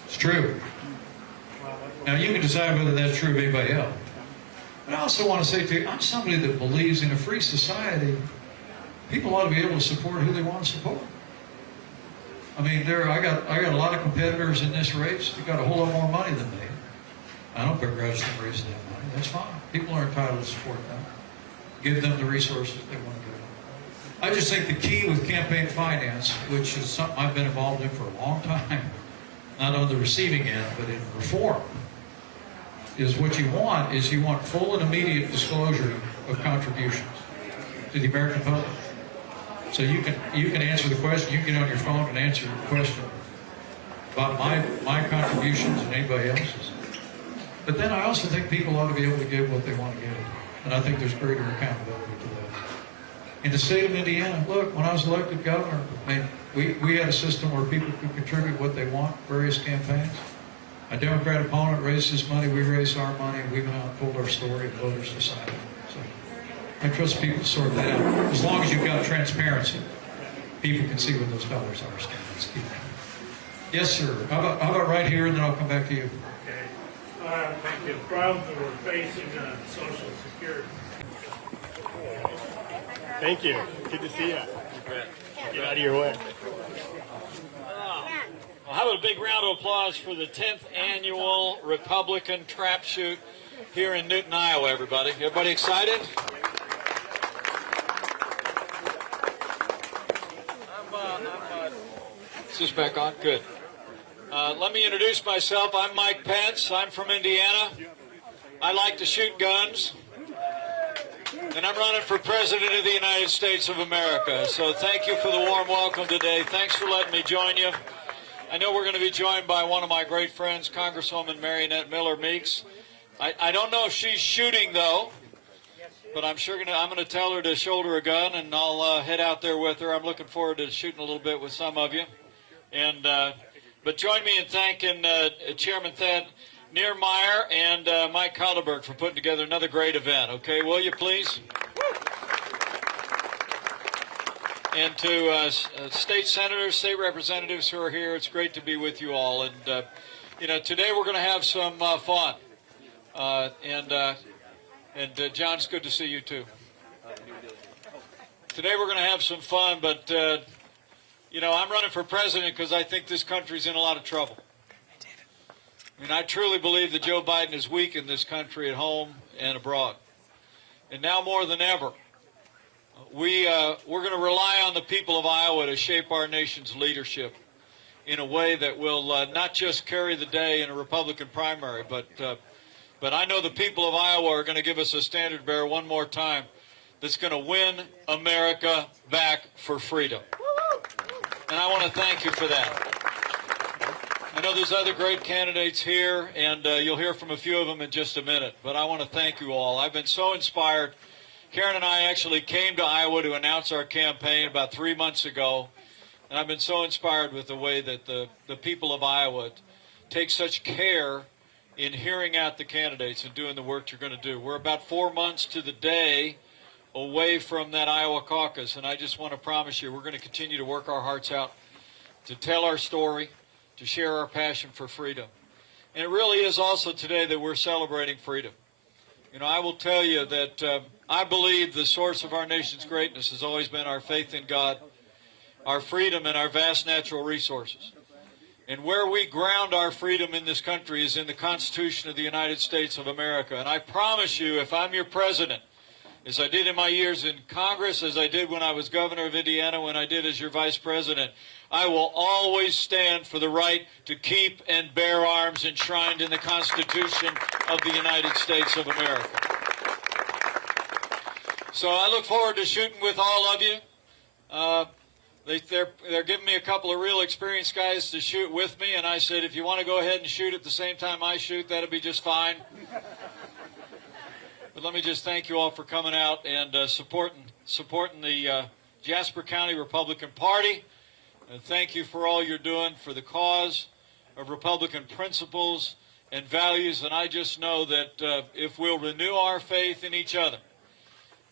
It's true. Now, you can decide whether that's true of anybody else. But I also want to say to you, I'm somebody that believes in a free society, people ought to be able to support who they want to support. I mean, I got a lot of competitors in this race. They've got a whole lot more money than me. I don't begrudge them raising that money. That's fine. People are entitled to support them. Give them the resources they want to give them. I just think the key with campaign finance, which is something I've been involved in for a long time, not on the receiving end, but in reform, is what you want full and immediate disclosure of contributions to the American public. So you can answer the question, you can get on your phone and answer the question about my contributions and anybody else's. But then I also think people ought to be able to give what they want to give. And I think there's greater accountability to that. In the state of Indiana, look, when I was elected governor, I mean, we had a system where people could contribute what they want, various campaigns. A Democrat opponent raised his money, we raised our money, and we went out and told our story, and voters decided. So I trust people to sort that out. As long as you've got transparency, people can see where those dollars are spent. Yes, sir. How about right here, and then I'll come back to you. Okay. The problems that we're facing on Social Security. Thank you. Good to see you. Get out of your way. Well, how about a big round of applause for the 10th annual Republican Trap Shoot here in Newton, Iowa, everybody. Everybody excited? Is this back on? Good. Let me introduce myself. I'm Mike Pence. I'm from Indiana. I like to shoot guns. And I'm running for President of the United States of America. So thank you for the warm welcome today. Thanks for letting me join you. I know we're going to be joined by one of my great friends, Congresswoman Marionette Miller Meeks. I don't know if she's shooting, though, but I'm going to tell her to shoulder a gun, and I'll head out there with her. I'm looking forward to shooting a little bit with some of you. But join me in thanking Chairman Thad Niermeyer and Mike Kalderberg for putting together another great event. Okay, will you please? And to state senators, state representatives who are here, it's great to be with you all. And today we're going to have some fun. John, it's good to see you too. Today we're going to have some fun, but I'm running for president because I think this country's in a lot of trouble. I mean, I truly believe that Joe Biden is weak in this country at home and abroad. And now more than ever, we're going to rely on the people of Iowa to shape our nation's leadership in a way that will not just carry the day in a Republican primary, but I know the people of Iowa are going to give us a standard bearer one more time that's going to win America back for freedom. And I want to thank you for that. I know there's other great candidates here, and you'll hear from a few of them in just a minute, but I want to thank you all. I've been so inspired. Karen and I actually came to Iowa to announce our campaign about 3 months ago, and I've been so inspired with the way that the people of Iowa take such care in hearing out the candidates and doing the work you're going to do. We're about 4 months to the day away from that Iowa caucus, and I just want to promise you we're going to continue to work our hearts out to tell our story, to share our passion for freedom. And it really is also today that we're celebrating freedom. I will tell you that I believe the source of our nation's greatness has always been our faith in God, our freedom, and our vast natural resources. And where we ground our freedom in this country is in the Constitution of the United States of America. And I promise you, if I'm your president, as I did in my years in Congress, as I did when I was governor of Indiana, when I did as your vice president, I will always stand for the right to keep and bear arms enshrined in the Constitution of the United States of America. So I look forward to shooting with all of you. They're giving me a couple of real experienced guys to shoot with me, and I said, if you want to go ahead and shoot at the same time I shoot, that'll be just fine. But let me just thank you all for coming out and supporting the Jasper County Republican Party. And thank you for all you're doing for the cause of Republican principles and values. And I just know that if we'll renew our faith in each other,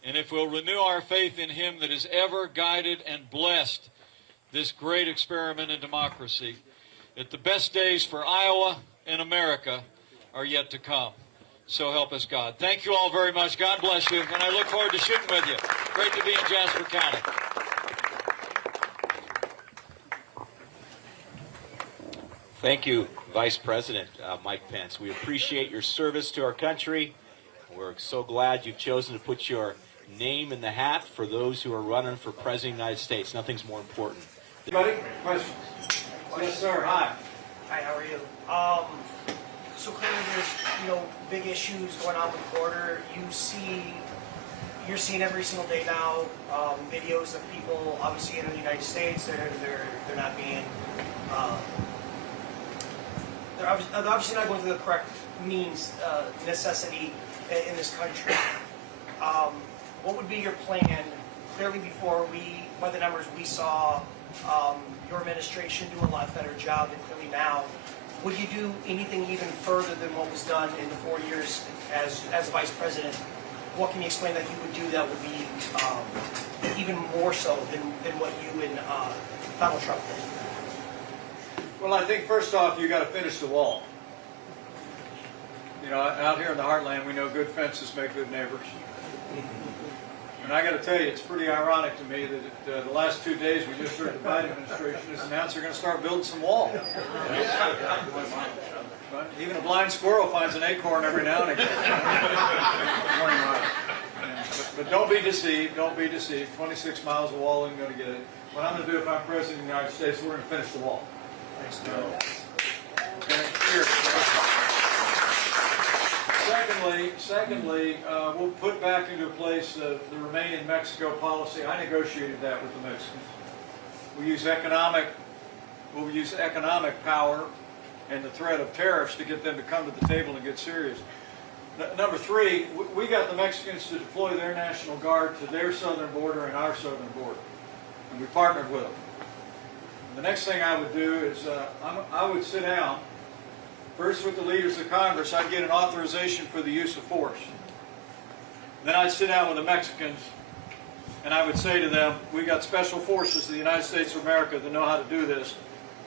and if we'll renew our faith in Him that has ever guided and blessed this great experiment in democracy, that the best days for Iowa and America are yet to come. So help us God. Thank you all very much. God bless you. And I look forward to shooting with you. Great to be in Jasper County. Thank you, Vice President Mike Pence. We appreciate your service to our country. We're so glad you've chosen to put your name in the hat for those who are running for President of the United States. Nothing's more important. Anybody? Questions? Yes, sir. Hi. Hi, how are you? So clearly there's, big issues going on with the border. You're seeing every single day now videos of people obviously in the United States. They're not being they're obviously not going through the correct means necessity in this country. What would be your plan clearly before by the numbers we saw, your administration do a lot better job than clearly now. Would you do anything even further than what was done in the 4 years as Vice President? What can you explain that you would do that would be even more so than what you and Donald Trump did? Well, I think first off, you got to finish the wall. You know, out here in the heartland, we know good fences make good neighbors. And I got to tell you, it's pretty ironic to me that the last 2 days we just heard the Biden administration has announced they're going to start building some wall. But even a blind squirrel finds an acorn every now and again. But don't be deceived. Don't be deceived. 26 miles of wall isn't going to get it. What I'm going to do if I'm president of the United States, we're going to finish the wall. Thanks. Okay, here. Secondly, we'll put back into place the Remain in Mexico policy. I negotiated that with the Mexicans. We'll use economic power and the threat of tariffs to get them to come to the table and get serious. Number three, we got the Mexicans to deploy their National Guard to their southern border and our southern border. And we partnered with them. The next thing I would do is I would sit down, first with the leaders of Congress. I'd get an authorization for the use of force. Then I'd sit down with the Mexicans and I would say to them, we got special forces of the United States of America that know how to do this.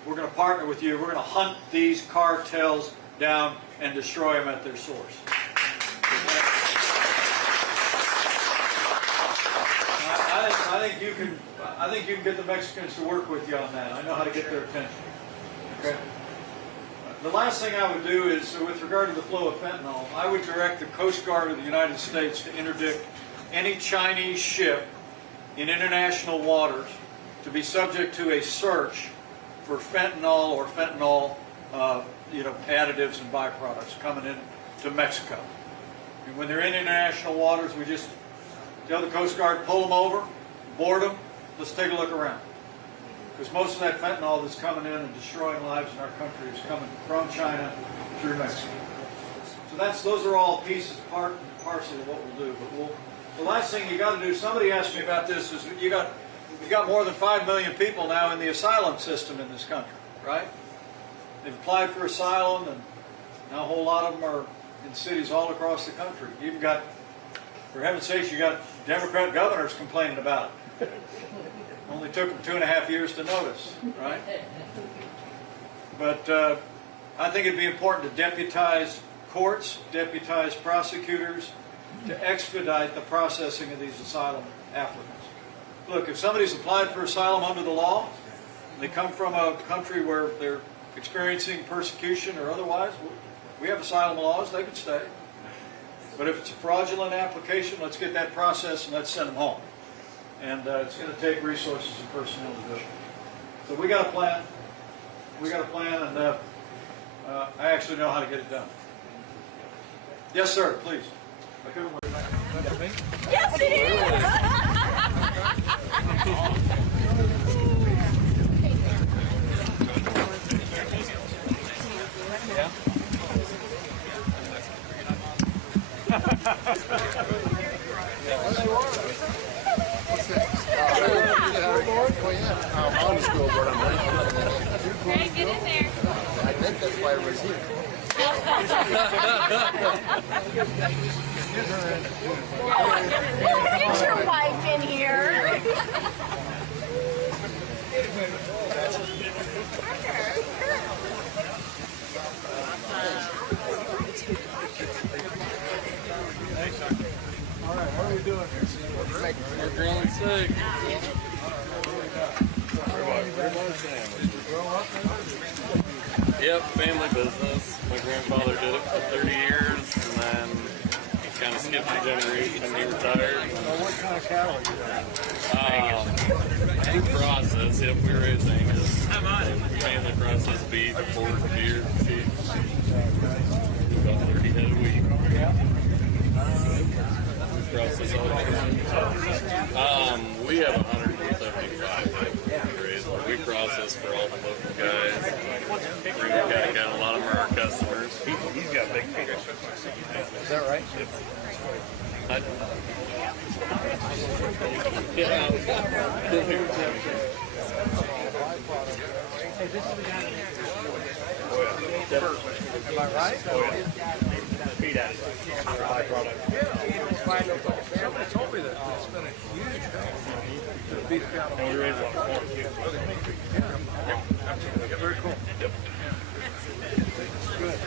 We're going to partner with you. We're going to hunt these cartels down and destroy them at their source. I think you can get the Mexicans to work with you on that. I know how to get their attention. Okay. The last thing I would do is, with regard to the flow of fentanyl, I would direct the Coast Guard of the United States to interdict any Chinese ship in international waters to be subject to a search for fentanyl or fentanyl additives and byproducts coming into Mexico. And when they're in international waters, we just tell the Coast Guard, pull them over, board them, let's take a look around. Because most of that fentanyl that's coming in and destroying lives in our country is coming from China through Mexico. So those are all pieces, part and parcel of what we'll do. But the last thing you got to do, somebody asked me about this, is you got more than 5 million people now in the asylum system in this country, right? They've applied for asylum, and now a whole lot of them are in cities all across the country. You even got, for heaven's sakes, you got Democrat governors complaining about it. Only took them 2.5 years to notice, right? But I think it'd be important to deputize courts, deputize prosecutors, to expedite the processing of these asylum applicants. Look, if somebody's applied for asylum under the law, and they come from a country where they're experiencing persecution or otherwise, we have asylum laws, they can stay. But if it's a fraudulent application, let's get that process and let's send them home. And it's going to take resources and personnel to do it. So we got a plan. We got a plan, and I actually know how to get it done. Yes, sir, please. I couldn't worry about it. Yes, it is! Yeah? On the scoreboard, I'm right. Get in there. I think that's why I was here. Get your wife in here. All right, what are we doing here? We're grilling steak. Yep, family business. My grandfather did it for 30 years, and then he kind of skipped a generation and he retired. What kind of cattle are you We process, yep, we raise Angus. Family process beef, pork, deer, sheep. About 30 head a week. We process all the we have 175 raised. We process for all the local guys. We got a lot of them are our customers. He's got big fingers. Is that right? Yeah, Am I right? Feed additive. Byproduct. Somebody told me that it's been a huge help to the beef cattle. And we raise a lot more too. Yeah, very cool. Yep. Good.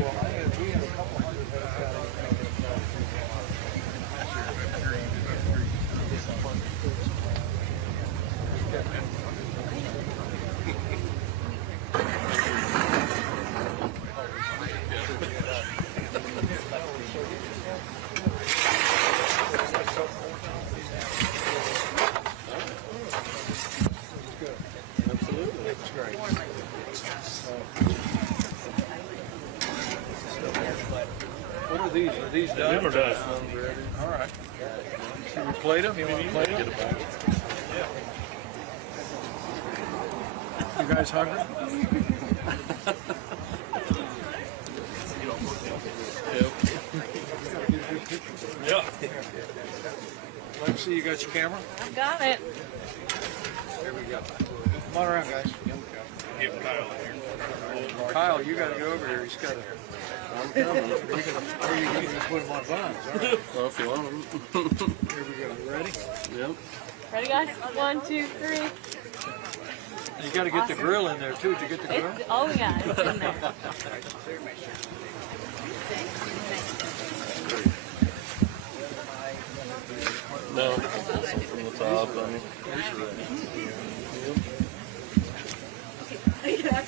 Well, we have a couple hundred head of cattle. Absolutely. That's great. What are these? Are these done? Them are done. All right. Should we plate them? You want to plate them? Yeah. You guys hungry? Yeah. Let's see, you got your camera? I got it. Here we go. Come on around, guys. Give Kyle in here. Kyle, you got to go over here. He's got to. I'm coming. You can just put them on buns. All right. Well, if you want them. Here we go. You ready? Yep. Ready, guys? 1, 2, 3. You got to get the grill in there too. Did you get the grill? Oh yeah, it's in there. No, from the top. I mean. Yep,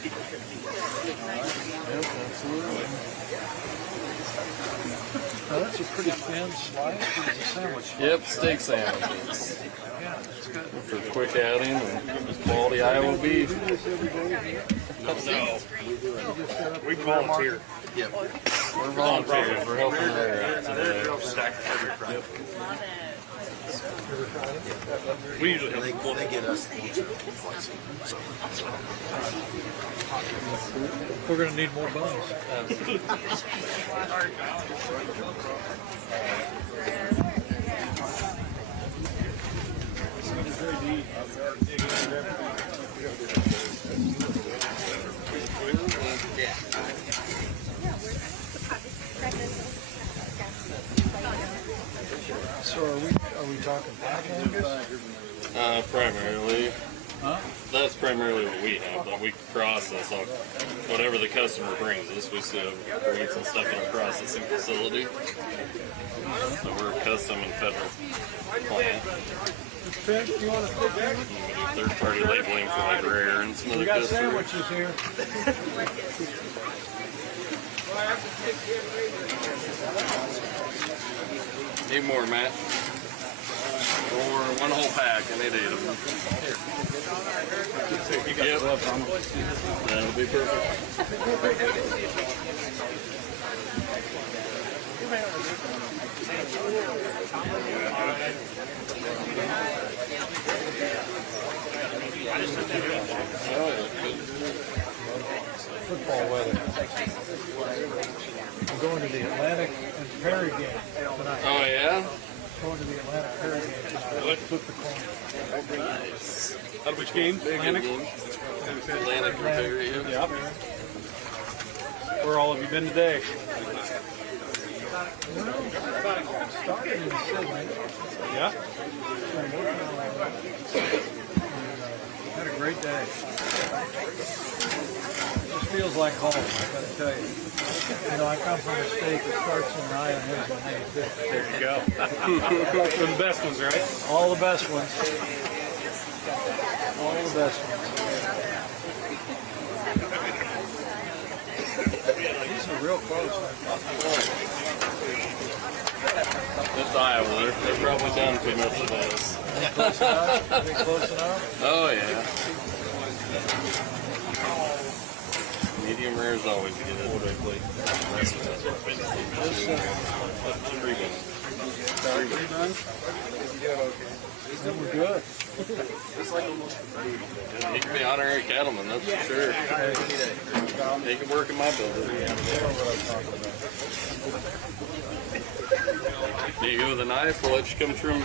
absolutely. Now that's a pretty thin slice. It's a sandwich. Yep, steak sandwiches. Yeah, that's good. For quick adding and quality Iowa beef. No. We volunteer. Yep. We're volunteers. We're helping her out today. Yep. We usually have They get us. We're going to need more buns. So are we talking primarily. Huh? That's primarily what we have, but we process on whatever the customer brings us. We still have rates and stuff in our processing facility. So we're a custom and federal plant. You want to Third-party labeling for like rare and some other We got customers. sandwiches here. Need more, Matt. Or one whole pack, and they ate them. Yep. That'll be perfect. Football weather. I'm going to the Atlantic and Perry game tonight. Oh, yeah? Going to the Atlantic Perry game tonight. Flip the coin. Nice. Out of which game? Atlantic? Atlantic and Perry, yeah. Yep. Where all have you been today? Started in Sydney. Yeah? Had a great day. Just feels like home, I gotta tell you. You know, I come from a state that starts in an I and ends in an A. There you go. They're the best ones, right? All the best ones. All the best ones. These are real close. It's Iowa. They're probably done too much of this. Close enough? Are they close enough? Oh, yeah. Medium rare is always good. Then we're good. He can be honorary cattleman, that's for sure. He can work in my building. Do you go with a knife? We'll let you come trim,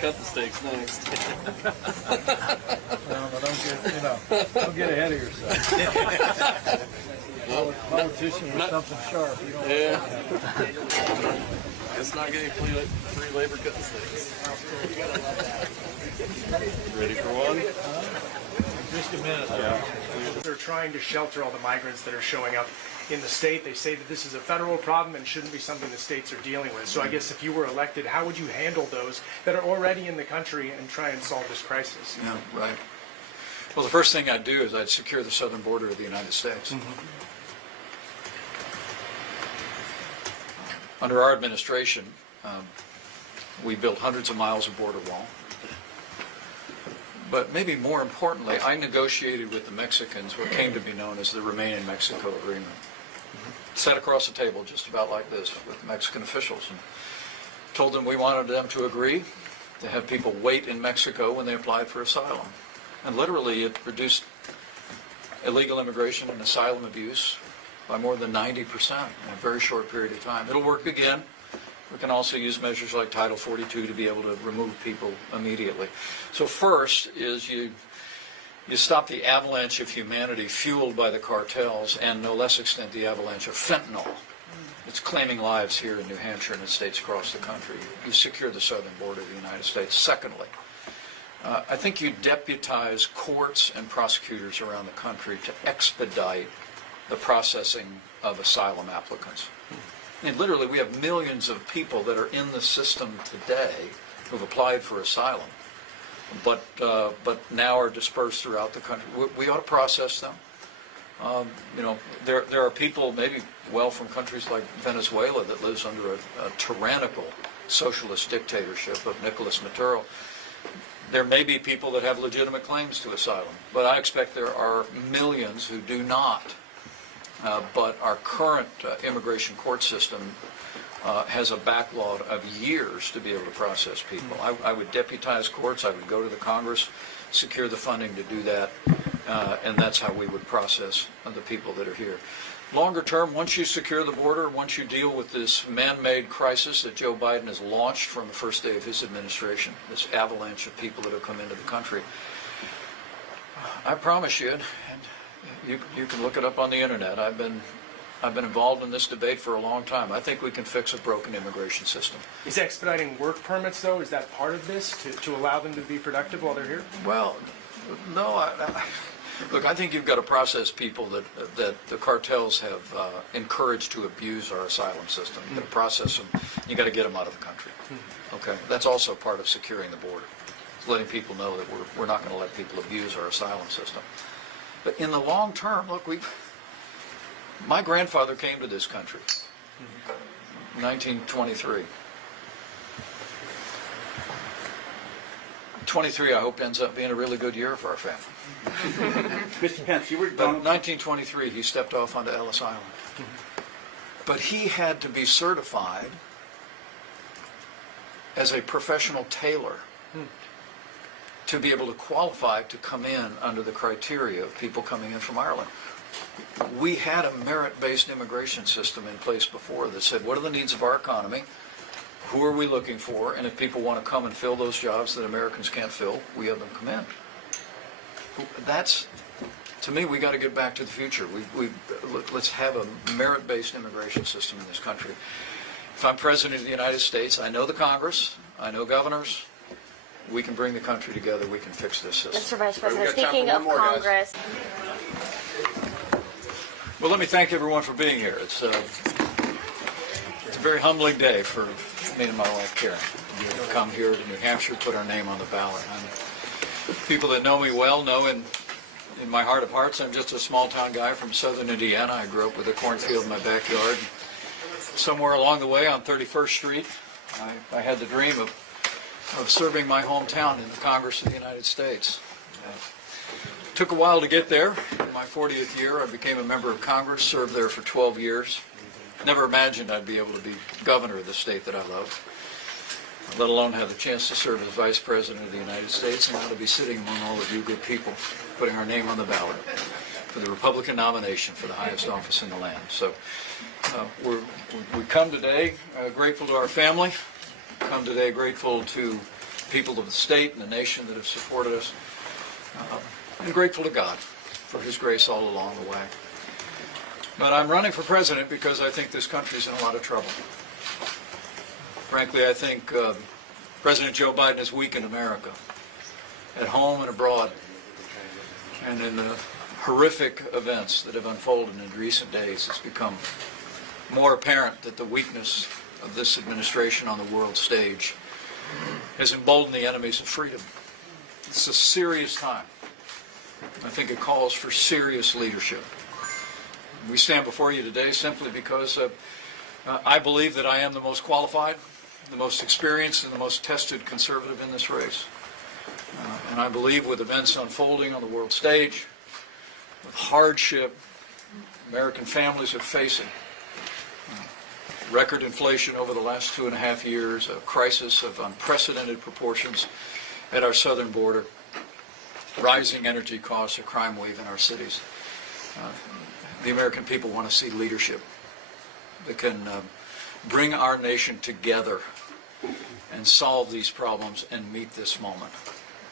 cut the steaks next. I don't get Don't get ahead of yourself. Well, politician with something sharp. You don't Yeah. It's not getting free labor cut the states. Ready for one? Just a minute. They're trying to shelter all the migrants that are showing up in the state. They say that this is a federal problem and shouldn't be something the states are dealing with. So I guess if you were elected, how would you handle those that are already in the country and try and solve this crisis? Yeah, right. Well, the first thing I'd do is I'd secure the southern border of the United States. Under our administration, we built hundreds of miles of border wall. But maybe more importantly, I negotiated with the Mexicans what came to be known as the Remain in Mexico Agreement. Sat across the table just about like this with Mexican officials and told them we wanted them to agree to have people wait in Mexico when they applied for asylum. And literally it reduced illegal immigration and asylum abuse by more than 90% in a very short period of time. It'll work again. We can also use measures like Title 42 to be able to remove people immediately. So first is you stop the avalanche of humanity fueled by the cartels and no less extent the avalanche of fentanyl. It's claiming lives here in New Hampshire and in states across the country. You secure the southern border of the United States. Secondly, I think you deputize courts and prosecutors around the country to expedite the processing of asylum applicants. And literally, we have millions of people that are in the system today who've applied for asylum, but now are dispersed throughout the country. We ought to process them. You know, there are people maybe well from countries like Venezuela that lives under a tyrannical socialist dictatorship of Nicolas Maduro. There may be people that have legitimate claims to asylum, but I expect there are millions who do not. But our current immigration court system has a backlog of years to be able to process people. I would deputize courts. I would go to the Congress, secure the funding to do that, and that's how we would process the people that are here. Longer term, once you secure the border, once you deal with this man-made crisis that Joe Biden has launched from the first day of his administration, this avalanche of people that have come into the country, I promise you, and you can look it up on the internet, I've been involved in this debate for a long time. I think we can fix a broken immigration system. Is expediting work permits, though, is that part of this, to allow them to be productive while they're here? Well, no. Look, I think you've got to process people that the cartels have encouraged to abuse our asylum system. You've got to process them. You've got to get them out of the country. Okay? That's also part of securing the border. It's letting people know that we're not going to let people abuse our asylum system. But in the long term, look, my grandfather came to this country in 1923. 23, I hope, ends up being a really good year for our family. Mr. Pence, you were... But 1923, he stepped off onto Ellis Island. But he had to be certified as a professional tailor to be able to qualify to come in under the criteria of people coming in from Ireland. We had a merit-based immigration system in place before that said, what are the needs of our economy? Who are we looking for? And if people want to come and fill those jobs that Americans can't fill, we have them come in. That's, to me, we got to get back to the future. Let's have a merit-based immigration system in this country. If I'm president of the United States, I know the Congress, I know governors. We can bring the country together. We can fix this system. Mr. Vice President, speaking of Congress. Well, let me thank everyone for being here. It's a very humbling day for me and my wife, Karen. To come here to New Hampshire, put our name on the ballot. People that know me well know in my heart of hearts, I'm just a small-town guy from southern Indiana. I grew up with a cornfield in my backyard. Somewhere along the way on 31st Street, I had the dream of serving my hometown in the Congress of the United States. It took a while to get there. In my 40th year, I became a member of Congress, served there for 12 years. Never imagined I'd be able to be governor of the state that I love, let alone have the chance to serve as Vice President of the United States, and now to be sitting among all of you good people, putting our name on the ballot for the Republican nomination for the highest office in the land. So we come today grateful to our family, come today grateful to people of the state and the nation that have supported us, and grateful to God. for his grace all along the way. But I'm running for president because I think this country's in a lot of trouble. Frankly, I think President Joe Biden has weakened America, at home and abroad. And in the horrific events that have unfolded in recent days, it's become more apparent that the weakness of this administration on the world stage has emboldened the enemies of freedom. It's a serious time. I think it calls for serious leadership. We stand before you today simply because I believe that I am the most qualified, the most experienced, and the most tested conservative in this race. And I believe with events unfolding on the world stage, with hardship American families are facing, record inflation over the last 2.5 years, a crisis of unprecedented proportions at our southern border, rising energy costs, a crime wave in our cities. The American people want to see leadership that can bring our nation together and solve these problems and meet this moment.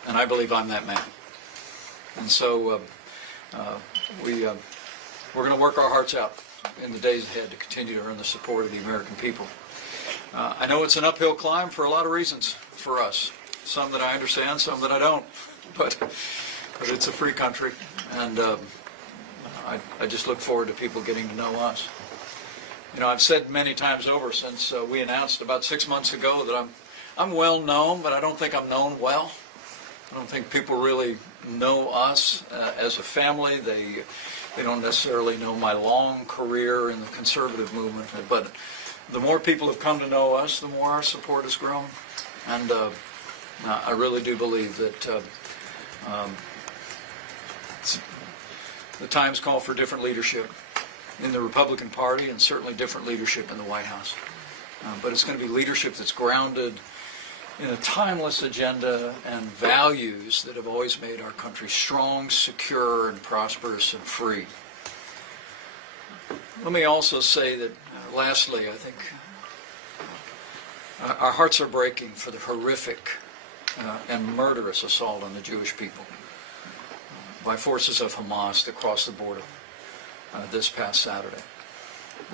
And I believe I'm that man. And so we're going to work our hearts out in the days ahead to continue to earn the support of the American people. I know it's an uphill climb for a lot of reasons for us. Some that I understand, some that I don't. But it's a free country, and I just look forward to people getting to know us. You know, I've said many times over since we announced about 6 months ago that I'm well known, but I don't think I'm known well. I don't think people really know us as a family. They don't necessarily know my long career in the conservative movement. But the more people have come to know us, the more our support has grown. And I really do believe that the times call for different leadership in the Republican Party and certainly different leadership in the White House. But it's going to be leadership that's grounded in a timeless agenda and values that have always made our country strong, secure, and prosperous and free. Let me also say that, lastly, I think our hearts are breaking for the horrific and murderous assault on the Jewish people by forces of Hamas that crossed the border this past Saturday.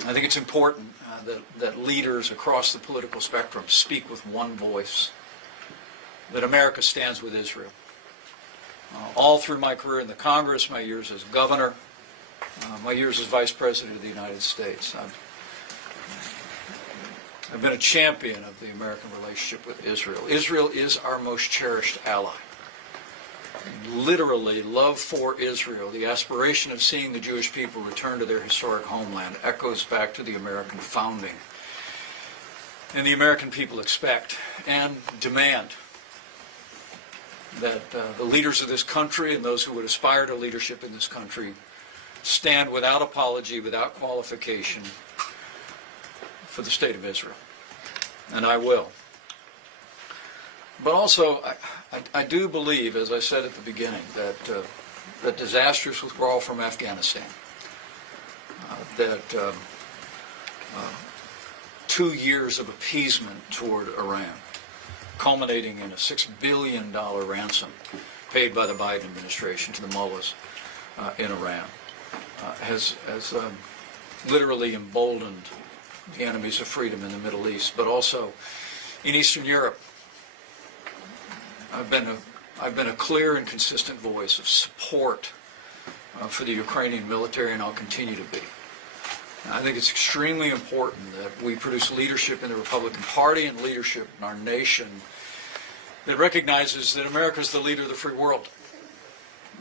I think it's important that leaders across the political spectrum speak with one voice, that America stands with Israel. All through my career in the Congress, my years as governor, my years as Vice President of the United States, I've been a champion of the American relationship with Israel. Israel is our most cherished ally. Literally, love for Israel, the aspiration of seeing the Jewish people return to their historic homeland, echoes back to the American founding. And the American people expect and demand that the leaders of this country and those who would aspire to leadership in this country stand without apology, without qualification for the state of Israel. And I will. But also, I do believe, as I said at the beginning, that disastrous withdrawal from Afghanistan, that 2 years of appeasement toward Iran, culminating in a $6 billion ransom paid by the Biden administration to the mullahs in Iran, has literally emboldened the enemies of freedom in the Middle East, but also in Eastern Europe. I've been a clear and consistent voice of support for the Ukrainian military, and I'll continue to be. I think it's extremely important that we produce leadership in the Republican Party and leadership in our nation that recognizes that America is the leader of the free world.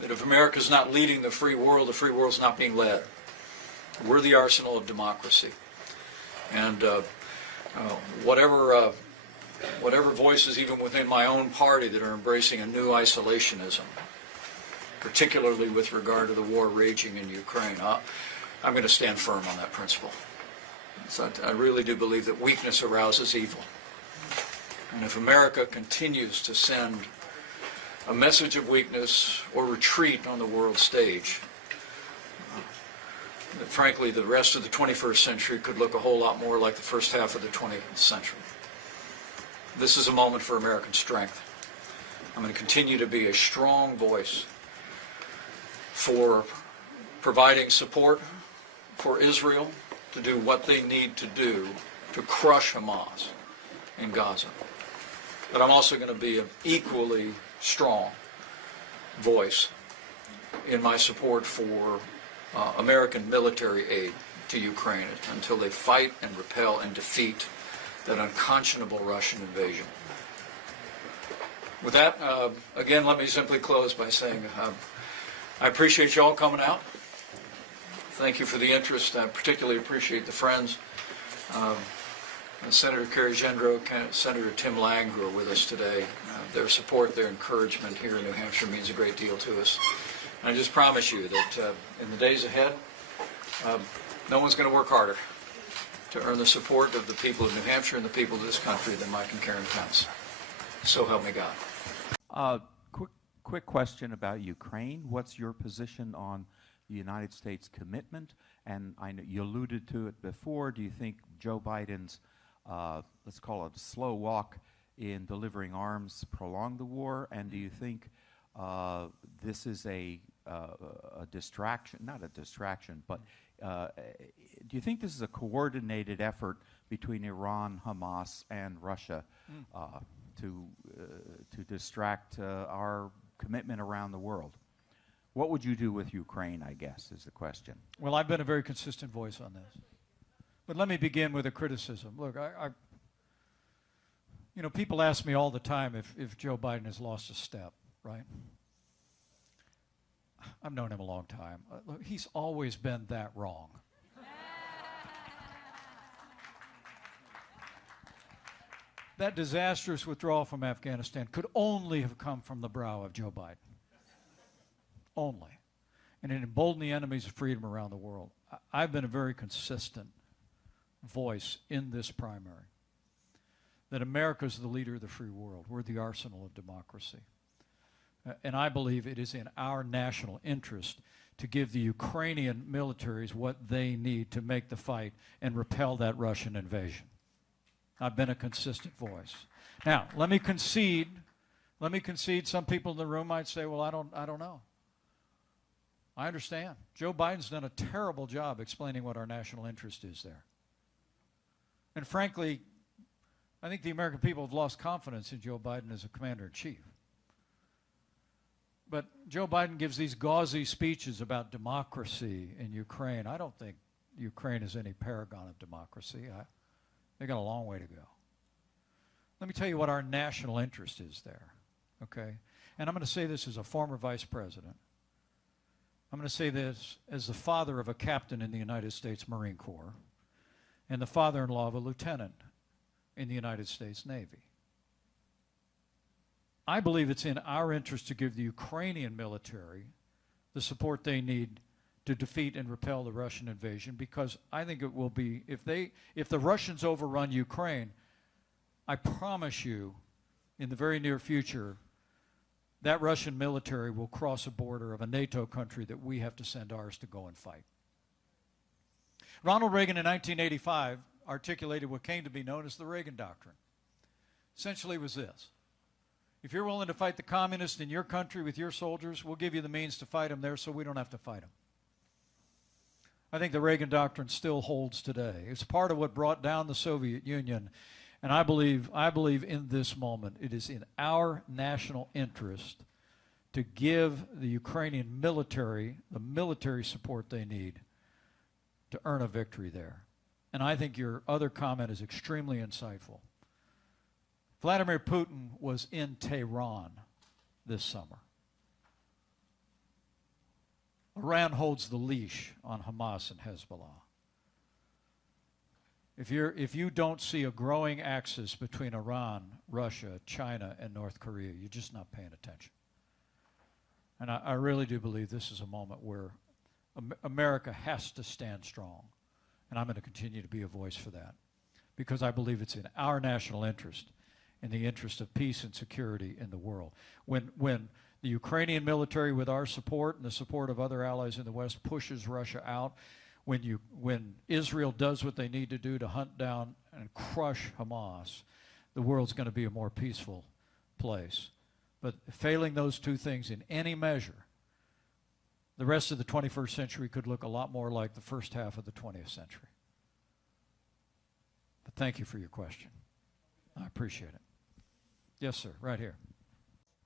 That if America is not leading the free world's not being led. We're the arsenal of democracy. And whatever voices, even within my own party, that are embracing a new isolationism, particularly with regard to the war raging in Ukraine, I'm going to stand firm on that principle. So I really do believe that weakness arouses evil. And if America continues to send a message of weakness or retreat on the world stage, that frankly the rest of the 21st century could look a whole lot more like the first half of the 20th century. This is a moment for American strength. I'm going to continue to be a strong voice for providing support for Israel to do what they need to do to crush Hamas in Gaza. But I'm also going to be an equally strong voice in my support for American military aid to Ukraine until they fight and repel and defeat that unconscionable Russian invasion. With that, again, let me simply close by saying I appreciate you all coming out. Thank you for the interest. I particularly appreciate the friends, Senator Kerry Gendro, Senator Tim Lang, who are with us today. Their support, their encouragement here in New Hampshire means a great deal to us. And I just promise you that in the days ahead, no one's going to work harder to earn the support of the people of New Hampshire and the people of this country than Mike and Karen Pence. So help me God. Quick question about Ukraine. What's your position on the United States commitment? And I know you alluded to it before. Do you think Joe Biden's, let's call it a slow walk in delivering arms, prolong the war? And do you think this is a distraction, not a distraction, but do you think this is a coordinated effort between Iran, Hamas, and Russia to distract our commitment around the world? What would you do with Ukraine, I guess, is the question. Well, I've been a very consistent voice on this. But let me begin with a criticism. Look, you know, people ask me all the time if Joe Biden has lost a step, right? I've known him a long time. Look, he's always been that wrong. That disastrous withdrawal from Afghanistan could only have come from the brow of Joe Biden. Only. And it emboldened the enemies of freedom around the world. I've been a very consistent voice in this primary that America's the leader of the free world. We're the arsenal of democracy. And I believe it is in our national interest to give the Ukrainian militaries what they need to make the fight and repel that Russian invasion. I've been a consistent voice. Now, let me concede some people in the room might say, well, I don't know. I understand. Joe Biden's done a terrible job explaining what our national interest is there. And frankly, I think the American people have lost confidence in Joe Biden as a commander-in-chief. But Joe Biden gives these gauzy speeches about democracy in Ukraine. I don't think Ukraine is any paragon of democracy. They got a long way to go. Let me tell you what our national interest is there, okay? And I'm going to say this as a former vice president. I'm going to say this as the father of a captain in the United States Marine Corps and the father-in-law of a lieutenant in the United States Navy. I believe it's in our interest to give the Ukrainian military the support they need to defeat and repel the Russian invasion, because I think it will be, if the Russians overrun Ukraine, I promise you, in the very near future, that Russian military will cross a border of a NATO country that we have to send ours to go and fight. Ronald Reagan in 1985 articulated what came to be known as the Reagan Doctrine. Essentially it was this: if you're willing to fight the communists in your country with your soldiers, we'll give you the means to fight them there so we don't have to fight them. I think the Reagan Doctrine still holds today. It's part of what brought down the Soviet Union. And I believe in this moment it is in our national interest to give the Ukrainian military the military support they need to earn a victory there. And I think your other comment is extremely insightful. Vladimir Putin was in Tehran this summer. Iran holds the leash on Hamas and Hezbollah. If you don't see a growing axis between Iran, Russia, China, and North Korea, you're just not paying attention. And I really do believe this is a moment where America has to stand strong. And I'm going to continue to be a voice for that, because I believe it's in our national interest, in the interest of peace and security in the world. When the Ukrainian military, with our support and the support of other allies in the West, pushes Russia out, when Israel does what they need to do to hunt down and crush Hamas, the world's going to be a more peaceful place. But failing those two things in any measure, the rest of the 21st century could look a lot more like the first half of the 20th century. But thank you for your question. I appreciate it. Yes, sir, right here.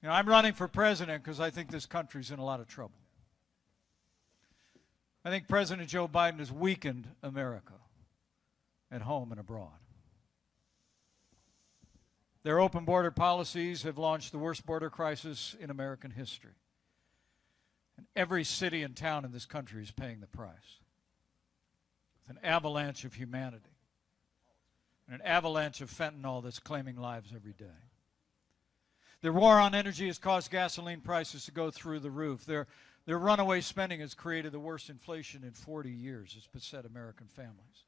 You know, I'm running for president because I think this country's in a lot of trouble. I think President Joe Biden has weakened America at home and abroad. Their open border policies have launched the worst border crisis in American history. And every city and town in this country is paying the price. It's an avalanche of humanity. And an avalanche of fentanyl that's claiming lives every day. Their war on energy has caused gasoline prices to go through the roof. Their runaway spending has created the worst inflation in 40 years. It's beset American families.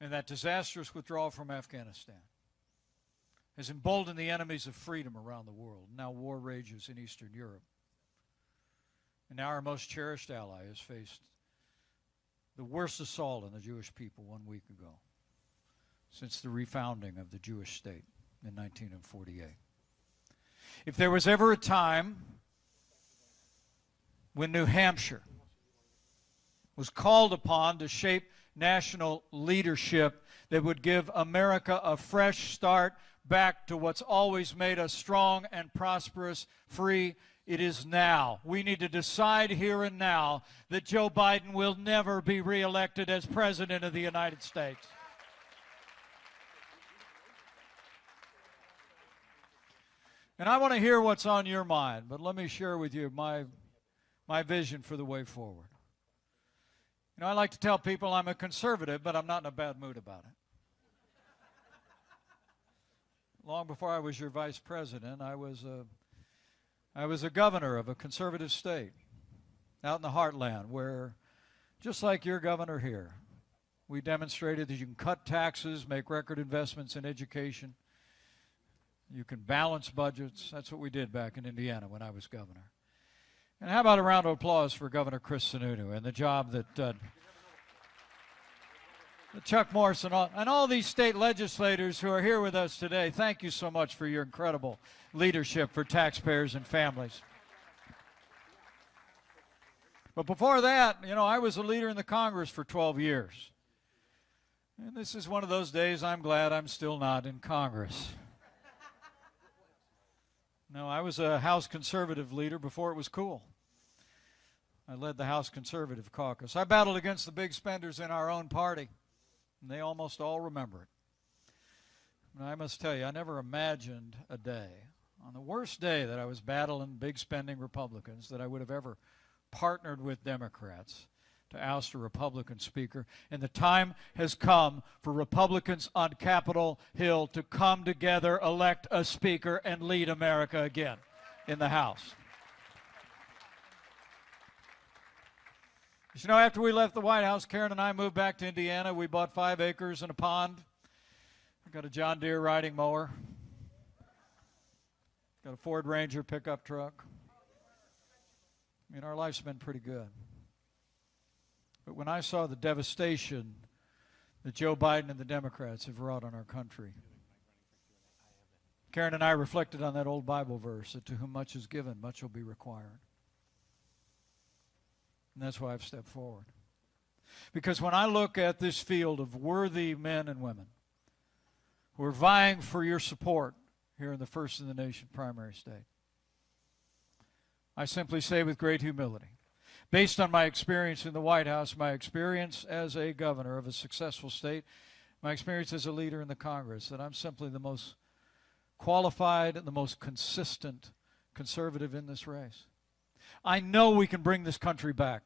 And that disastrous withdrawal from Afghanistan has emboldened the enemies of freedom around the world. Now war rages in Eastern Europe. And now our most cherished ally has faced the worst assault on the Jewish people 1 week ago since the refounding of the Jewish state in 1948. If there was ever a time when New Hampshire was called upon to shape national leadership that would give America a fresh start back to what's always made us strong and prosperous, free, it is now. We need to decide here and now that Joe Biden will never be reelected as President of the United States. And I want to hear what's on your mind, but let me share with you my vision for the way forward. You know, I like to tell people I'm a conservative, but I'm not in a bad mood about it. Long before I was your vice president, I was a governor of a conservative state out in the heartland where, just like your governor here, we demonstrated that you can cut taxes, make record investments in education, you can balance budgets. That's what we did back in Indiana when I was governor. And how about a round of applause for Governor Chris Sununu and the job that Chuck Morris and all these state legislators who are here with us today. Thank you so much for your incredible leadership for taxpayers and families. But before that, you know, I was a leader in the Congress for 12 years. And this is one of those days I'm glad I'm still not in Congress. No, I was a House Conservative leader before it was cool. I led the House Conservative Caucus. I battled against the big spenders in our own party, and they almost all remember it. And I must tell you, I never imagined a day, on the worst day that I was battling big spending Republicans, that I would have ever partnered with Democrats to oust a Republican speaker. And the time has come for Republicans on Capitol Hill to come together, elect a speaker, and lead America again in the House. You know, after we left the White House, Karen and I moved back to Indiana. We bought 5 acres and a pond. We got a John Deere riding mower. Got a Ford Ranger pickup truck. I mean, our life's been pretty good. But when I saw the devastation that Joe Biden and the Democrats have wrought on our country, Karen and I reflected on that old Bible verse that to whom much is given, much will be required. And that's why I've stepped forward. Because when I look at this field of worthy men and women who are vying for your support here in the first in the nation primary state, I simply say with great humility, based on my experience in the White House, my experience as a governor of a successful state, my experience as a leader in the Congress, that I'm simply the most qualified and the most consistent conservative in this race. I know we can bring this country back,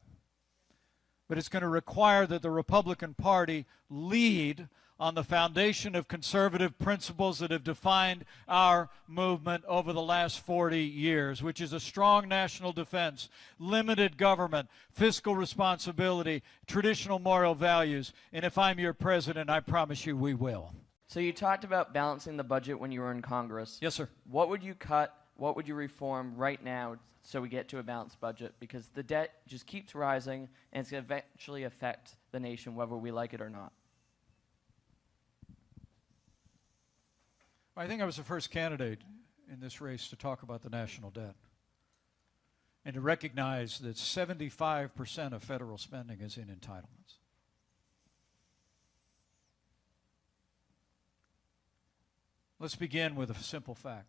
but it's going to require that the Republican Party lead on the foundation of conservative principles that have defined our movement over the last 40 years, which is a strong national defense, limited government, fiscal responsibility, traditional moral values. And if I'm your president, I promise you we will. So you talked about balancing the budget when you were in Congress. Yes, sir. What would you cut? What would you reform right now so we get to a balanced budget? Because the debt just keeps rising, and it's going to eventually affect the nation whether we like it or not. I think I was the first candidate in this race to talk about the national debt. and to recognize that 75% of federal spending is in entitlements. Let's begin with a simple fact.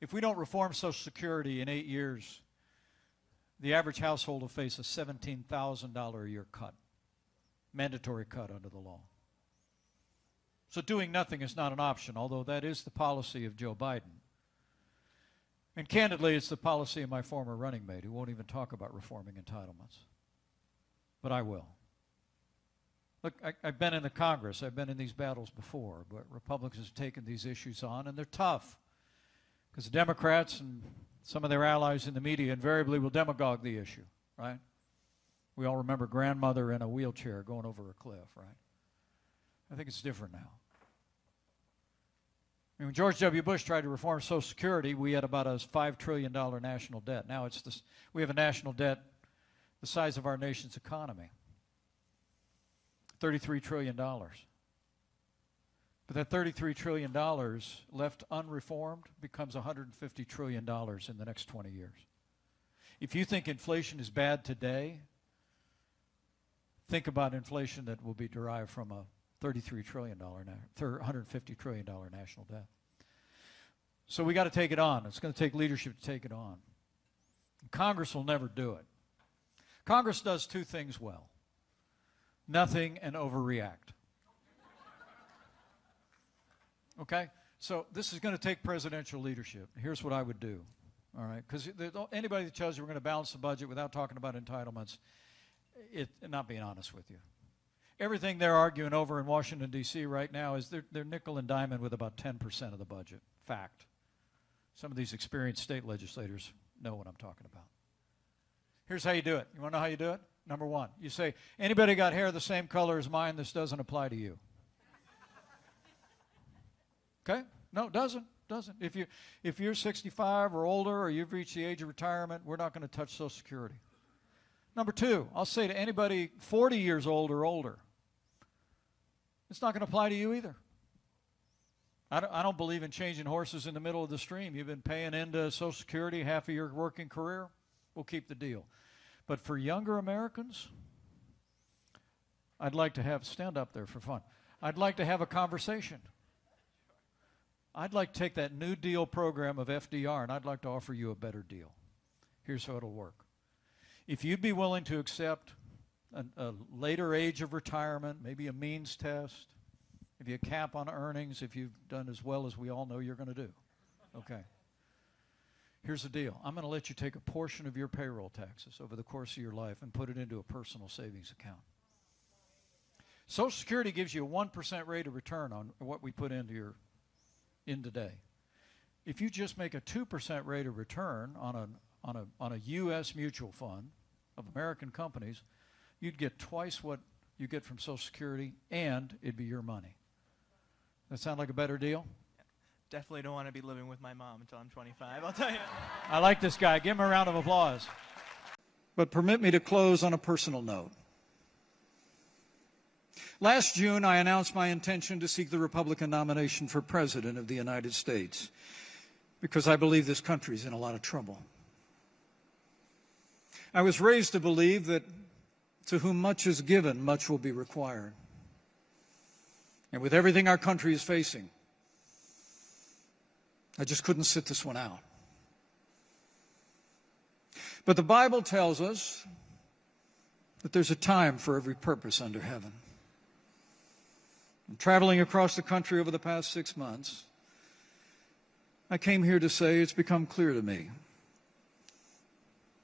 If we don't reform Social Security in 8 years, the average household will face a $17,000 a year cut, mandatory cut under the law. So doing nothing is not an option, although that is the policy of Joe Biden. And candidly, it's the policy of my former running mate, who won't even talk about reforming entitlements. But I will. Look, I've been in the Congress. I've been in these battles before, but Republicans have taken these issues on, and they're tough. Because the Democrats and some of their allies in the media invariably will demagogue the issue, right? We all remember grandmother in a wheelchair going over a cliff, right? I think it's different now. I mean, when George W. Bush tried to reform Social Security, we had about a $5 trillion national debt. Now we have a national debt the size of our nation's economy. $33 trillion. But that $33 trillion left unreformed becomes $150 trillion in the next 20 years. If you think inflation is bad today, think about inflation that will be derived from a $150 trillion national debt. So we got to take it on. It's going to take leadership to take it on. Congress will never do it. Congress does two things well: nothing and overreact. Okay? So this is going to take presidential leadership. Here's what I would do, all right? Because anybody that tells you we're going to balance the budget without talking about entitlements, not being honest with you. Everything they're arguing over in Washington, D.C. right now is they're nickel and diamond with about 10% of the budget. Fact. Some of these experienced state legislators know what I'm talking about. Here's how you do it. You want to know how you do it? Number one, you say, anybody got hair the same color as mine? This doesn't apply to you. Okay? No, it doesn't. Doesn't. If you're 65 or older, or you've reached the age of retirement, we're not going to touch Social Security. Number two, I'll say to anybody 40 years old or older, it's not going to apply to you either. I don't believe in changing horses in the middle of the stream. You've been paying into Social Security half of your working career, we'll keep the deal. But for younger Americans, I'd like to stand up there for fun. I'd like to have a conversation. I'd like to take that New Deal program of FDR, and I'd like to offer you a better deal. Here's how it'll work. If you'd be willing to accept a later age of retirement, maybe a means test, maybe a cap on earnings if you've done as well as we all know you're going to do. Okay. Here's the deal. I'm going to let you take a portion of your payroll taxes over the course of your life and put it into a personal savings account. Social Security gives you a 1% rate of return on what we put into today. If you just make a 2% rate of return on a U.S. mutual fund of American companies, you'd get twice what you get from Social Security, and it'd be your money. That sound like a better deal? Definitely don't want to be living with my mom until I'm 25, I'll tell you. I like this guy. Give him a round of applause. But permit me to close on a personal note. Last June, I announced my intention to seek the Republican nomination for President of the United States because I believe this country is in a lot of trouble. I was raised to believe that to whom much is given, much will be required. And with everything our country is facing, I just couldn't sit this one out. But the Bible tells us that there's a time for every purpose under heaven. And traveling across the country over the past 6 months, I came here to say it's become clear to me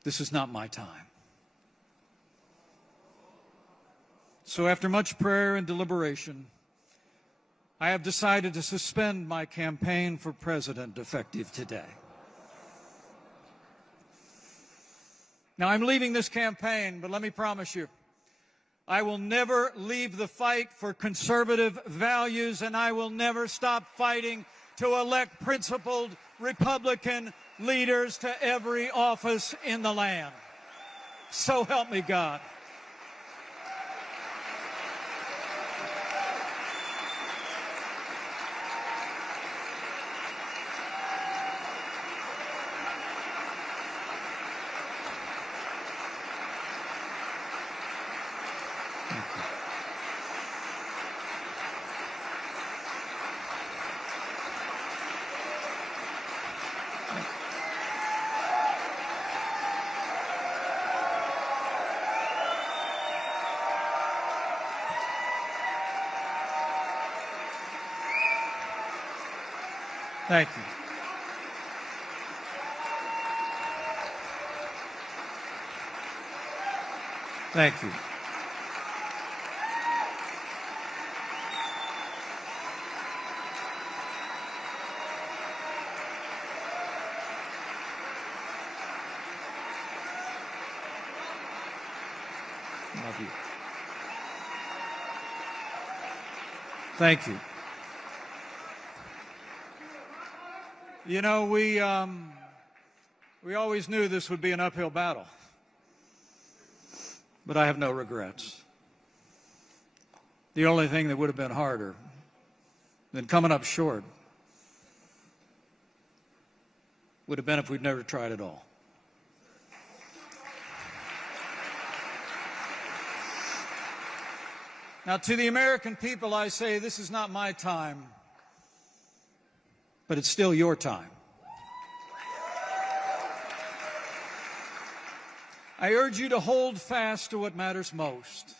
this is not my time. So after much prayer and deliberation, I have decided to suspend my campaign for president effective today. Now, I'm leaving this campaign, but let me promise you, I will never leave the fight for conservative values, and I will never stop fighting to elect principled Republican leaders to every office in the land. So help me God. Thank you. Thank you. Love you. Thank you. You know, we always knew this would be an uphill battle, but I have no regrets. The only thing that would have been harder than coming up short would have been if we'd never tried at all. Now, to the American people, I say this is not my time, but it's still your time. I urge you to hold fast to what matters most: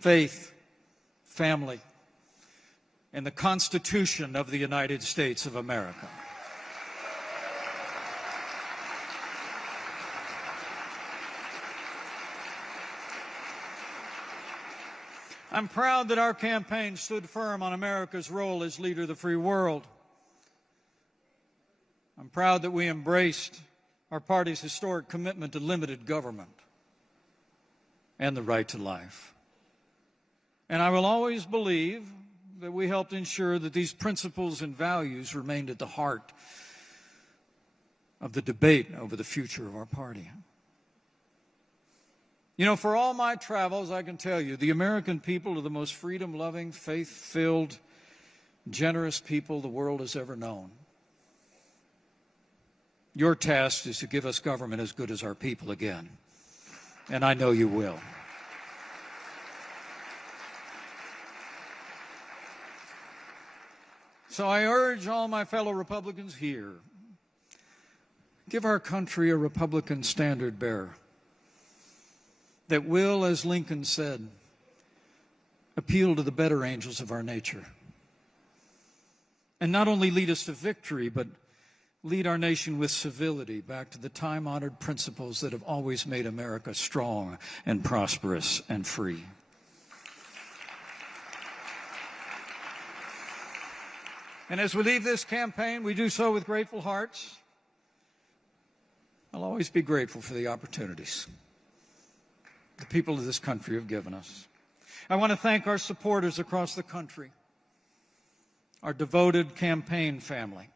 faith, family, and the Constitution of the United States of America. I'm proud that our campaign stood firm on America's role as leader of the free world. I'm proud that we embraced our party's historic commitment to limited government and the right to life. And I will always believe that we helped ensure that these principles and values remained at the heart of the debate over the future of our party. You know, for all my travels, I can tell you, the American people are the most freedom-loving, faith-filled, generous people the world has ever known. Your task is to give us government as good as our people again, and I know you will. So I urge all my fellow Republicans here, give our country a Republican standard bearer that will, as Lincoln said, appeal to the better angels of our nature, and not only lead us to victory, but lead our nation with civility back to the time-honored principles that have always made America strong and prosperous and free. And as we leave this campaign, we do so with grateful hearts. I'll always be grateful for the opportunities the people of this country have given us. I want to thank our supporters across the country, our devoted campaign family,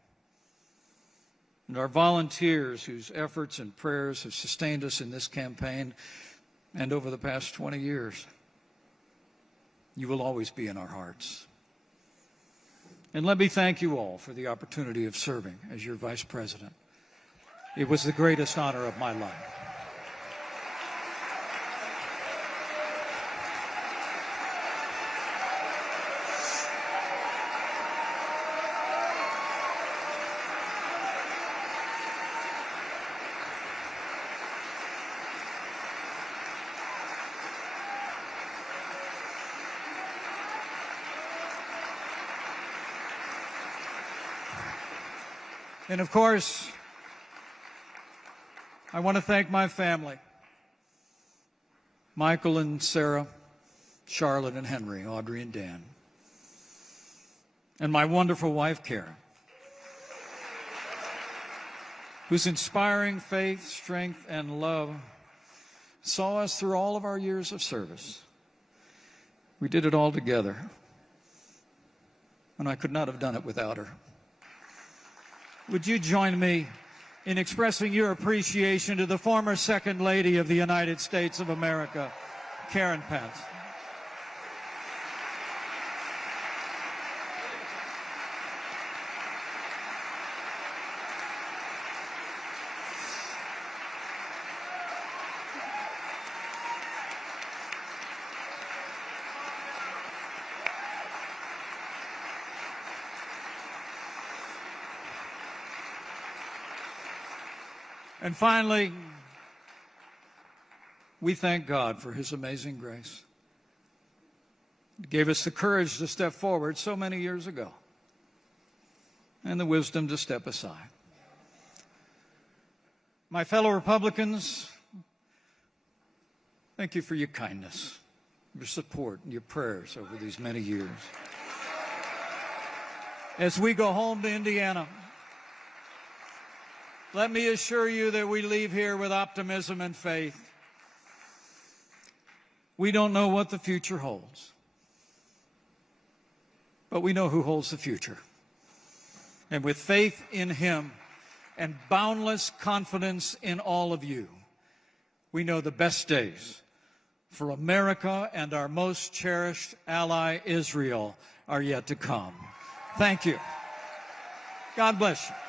and our volunteers whose efforts and prayers have sustained us in this campaign and over the past 20 years. You will always be in our hearts. And let me thank you all for the opportunity of serving as your Vice President. It was the greatest honor of my life. And of course, I want to thank my family, Michael and Sarah, Charlotte and Henry, Audrey and Dan, and my wonderful wife, Karen, whose inspiring faith, strength, and love saw us through all of our years of service. We did it all together, and I could not have done it without her. Would you join me in expressing your appreciation to the former Second Lady of the United States of America, Karen Pence? And finally, we thank God for His amazing grace. He gave us the courage to step forward so many years ago. and the wisdom to step aside. My fellow Republicans, thank you for your kindness, your support, and your prayers over these many years. As we go home to Indiana, let me assure you that we leave here with optimism and faith. We don't know what the future holds, but we know who holds the future. And with faith in Him and boundless confidence in all of you, we know the best days for America and our most cherished ally, Israel, are yet to come. Thank you. God bless you.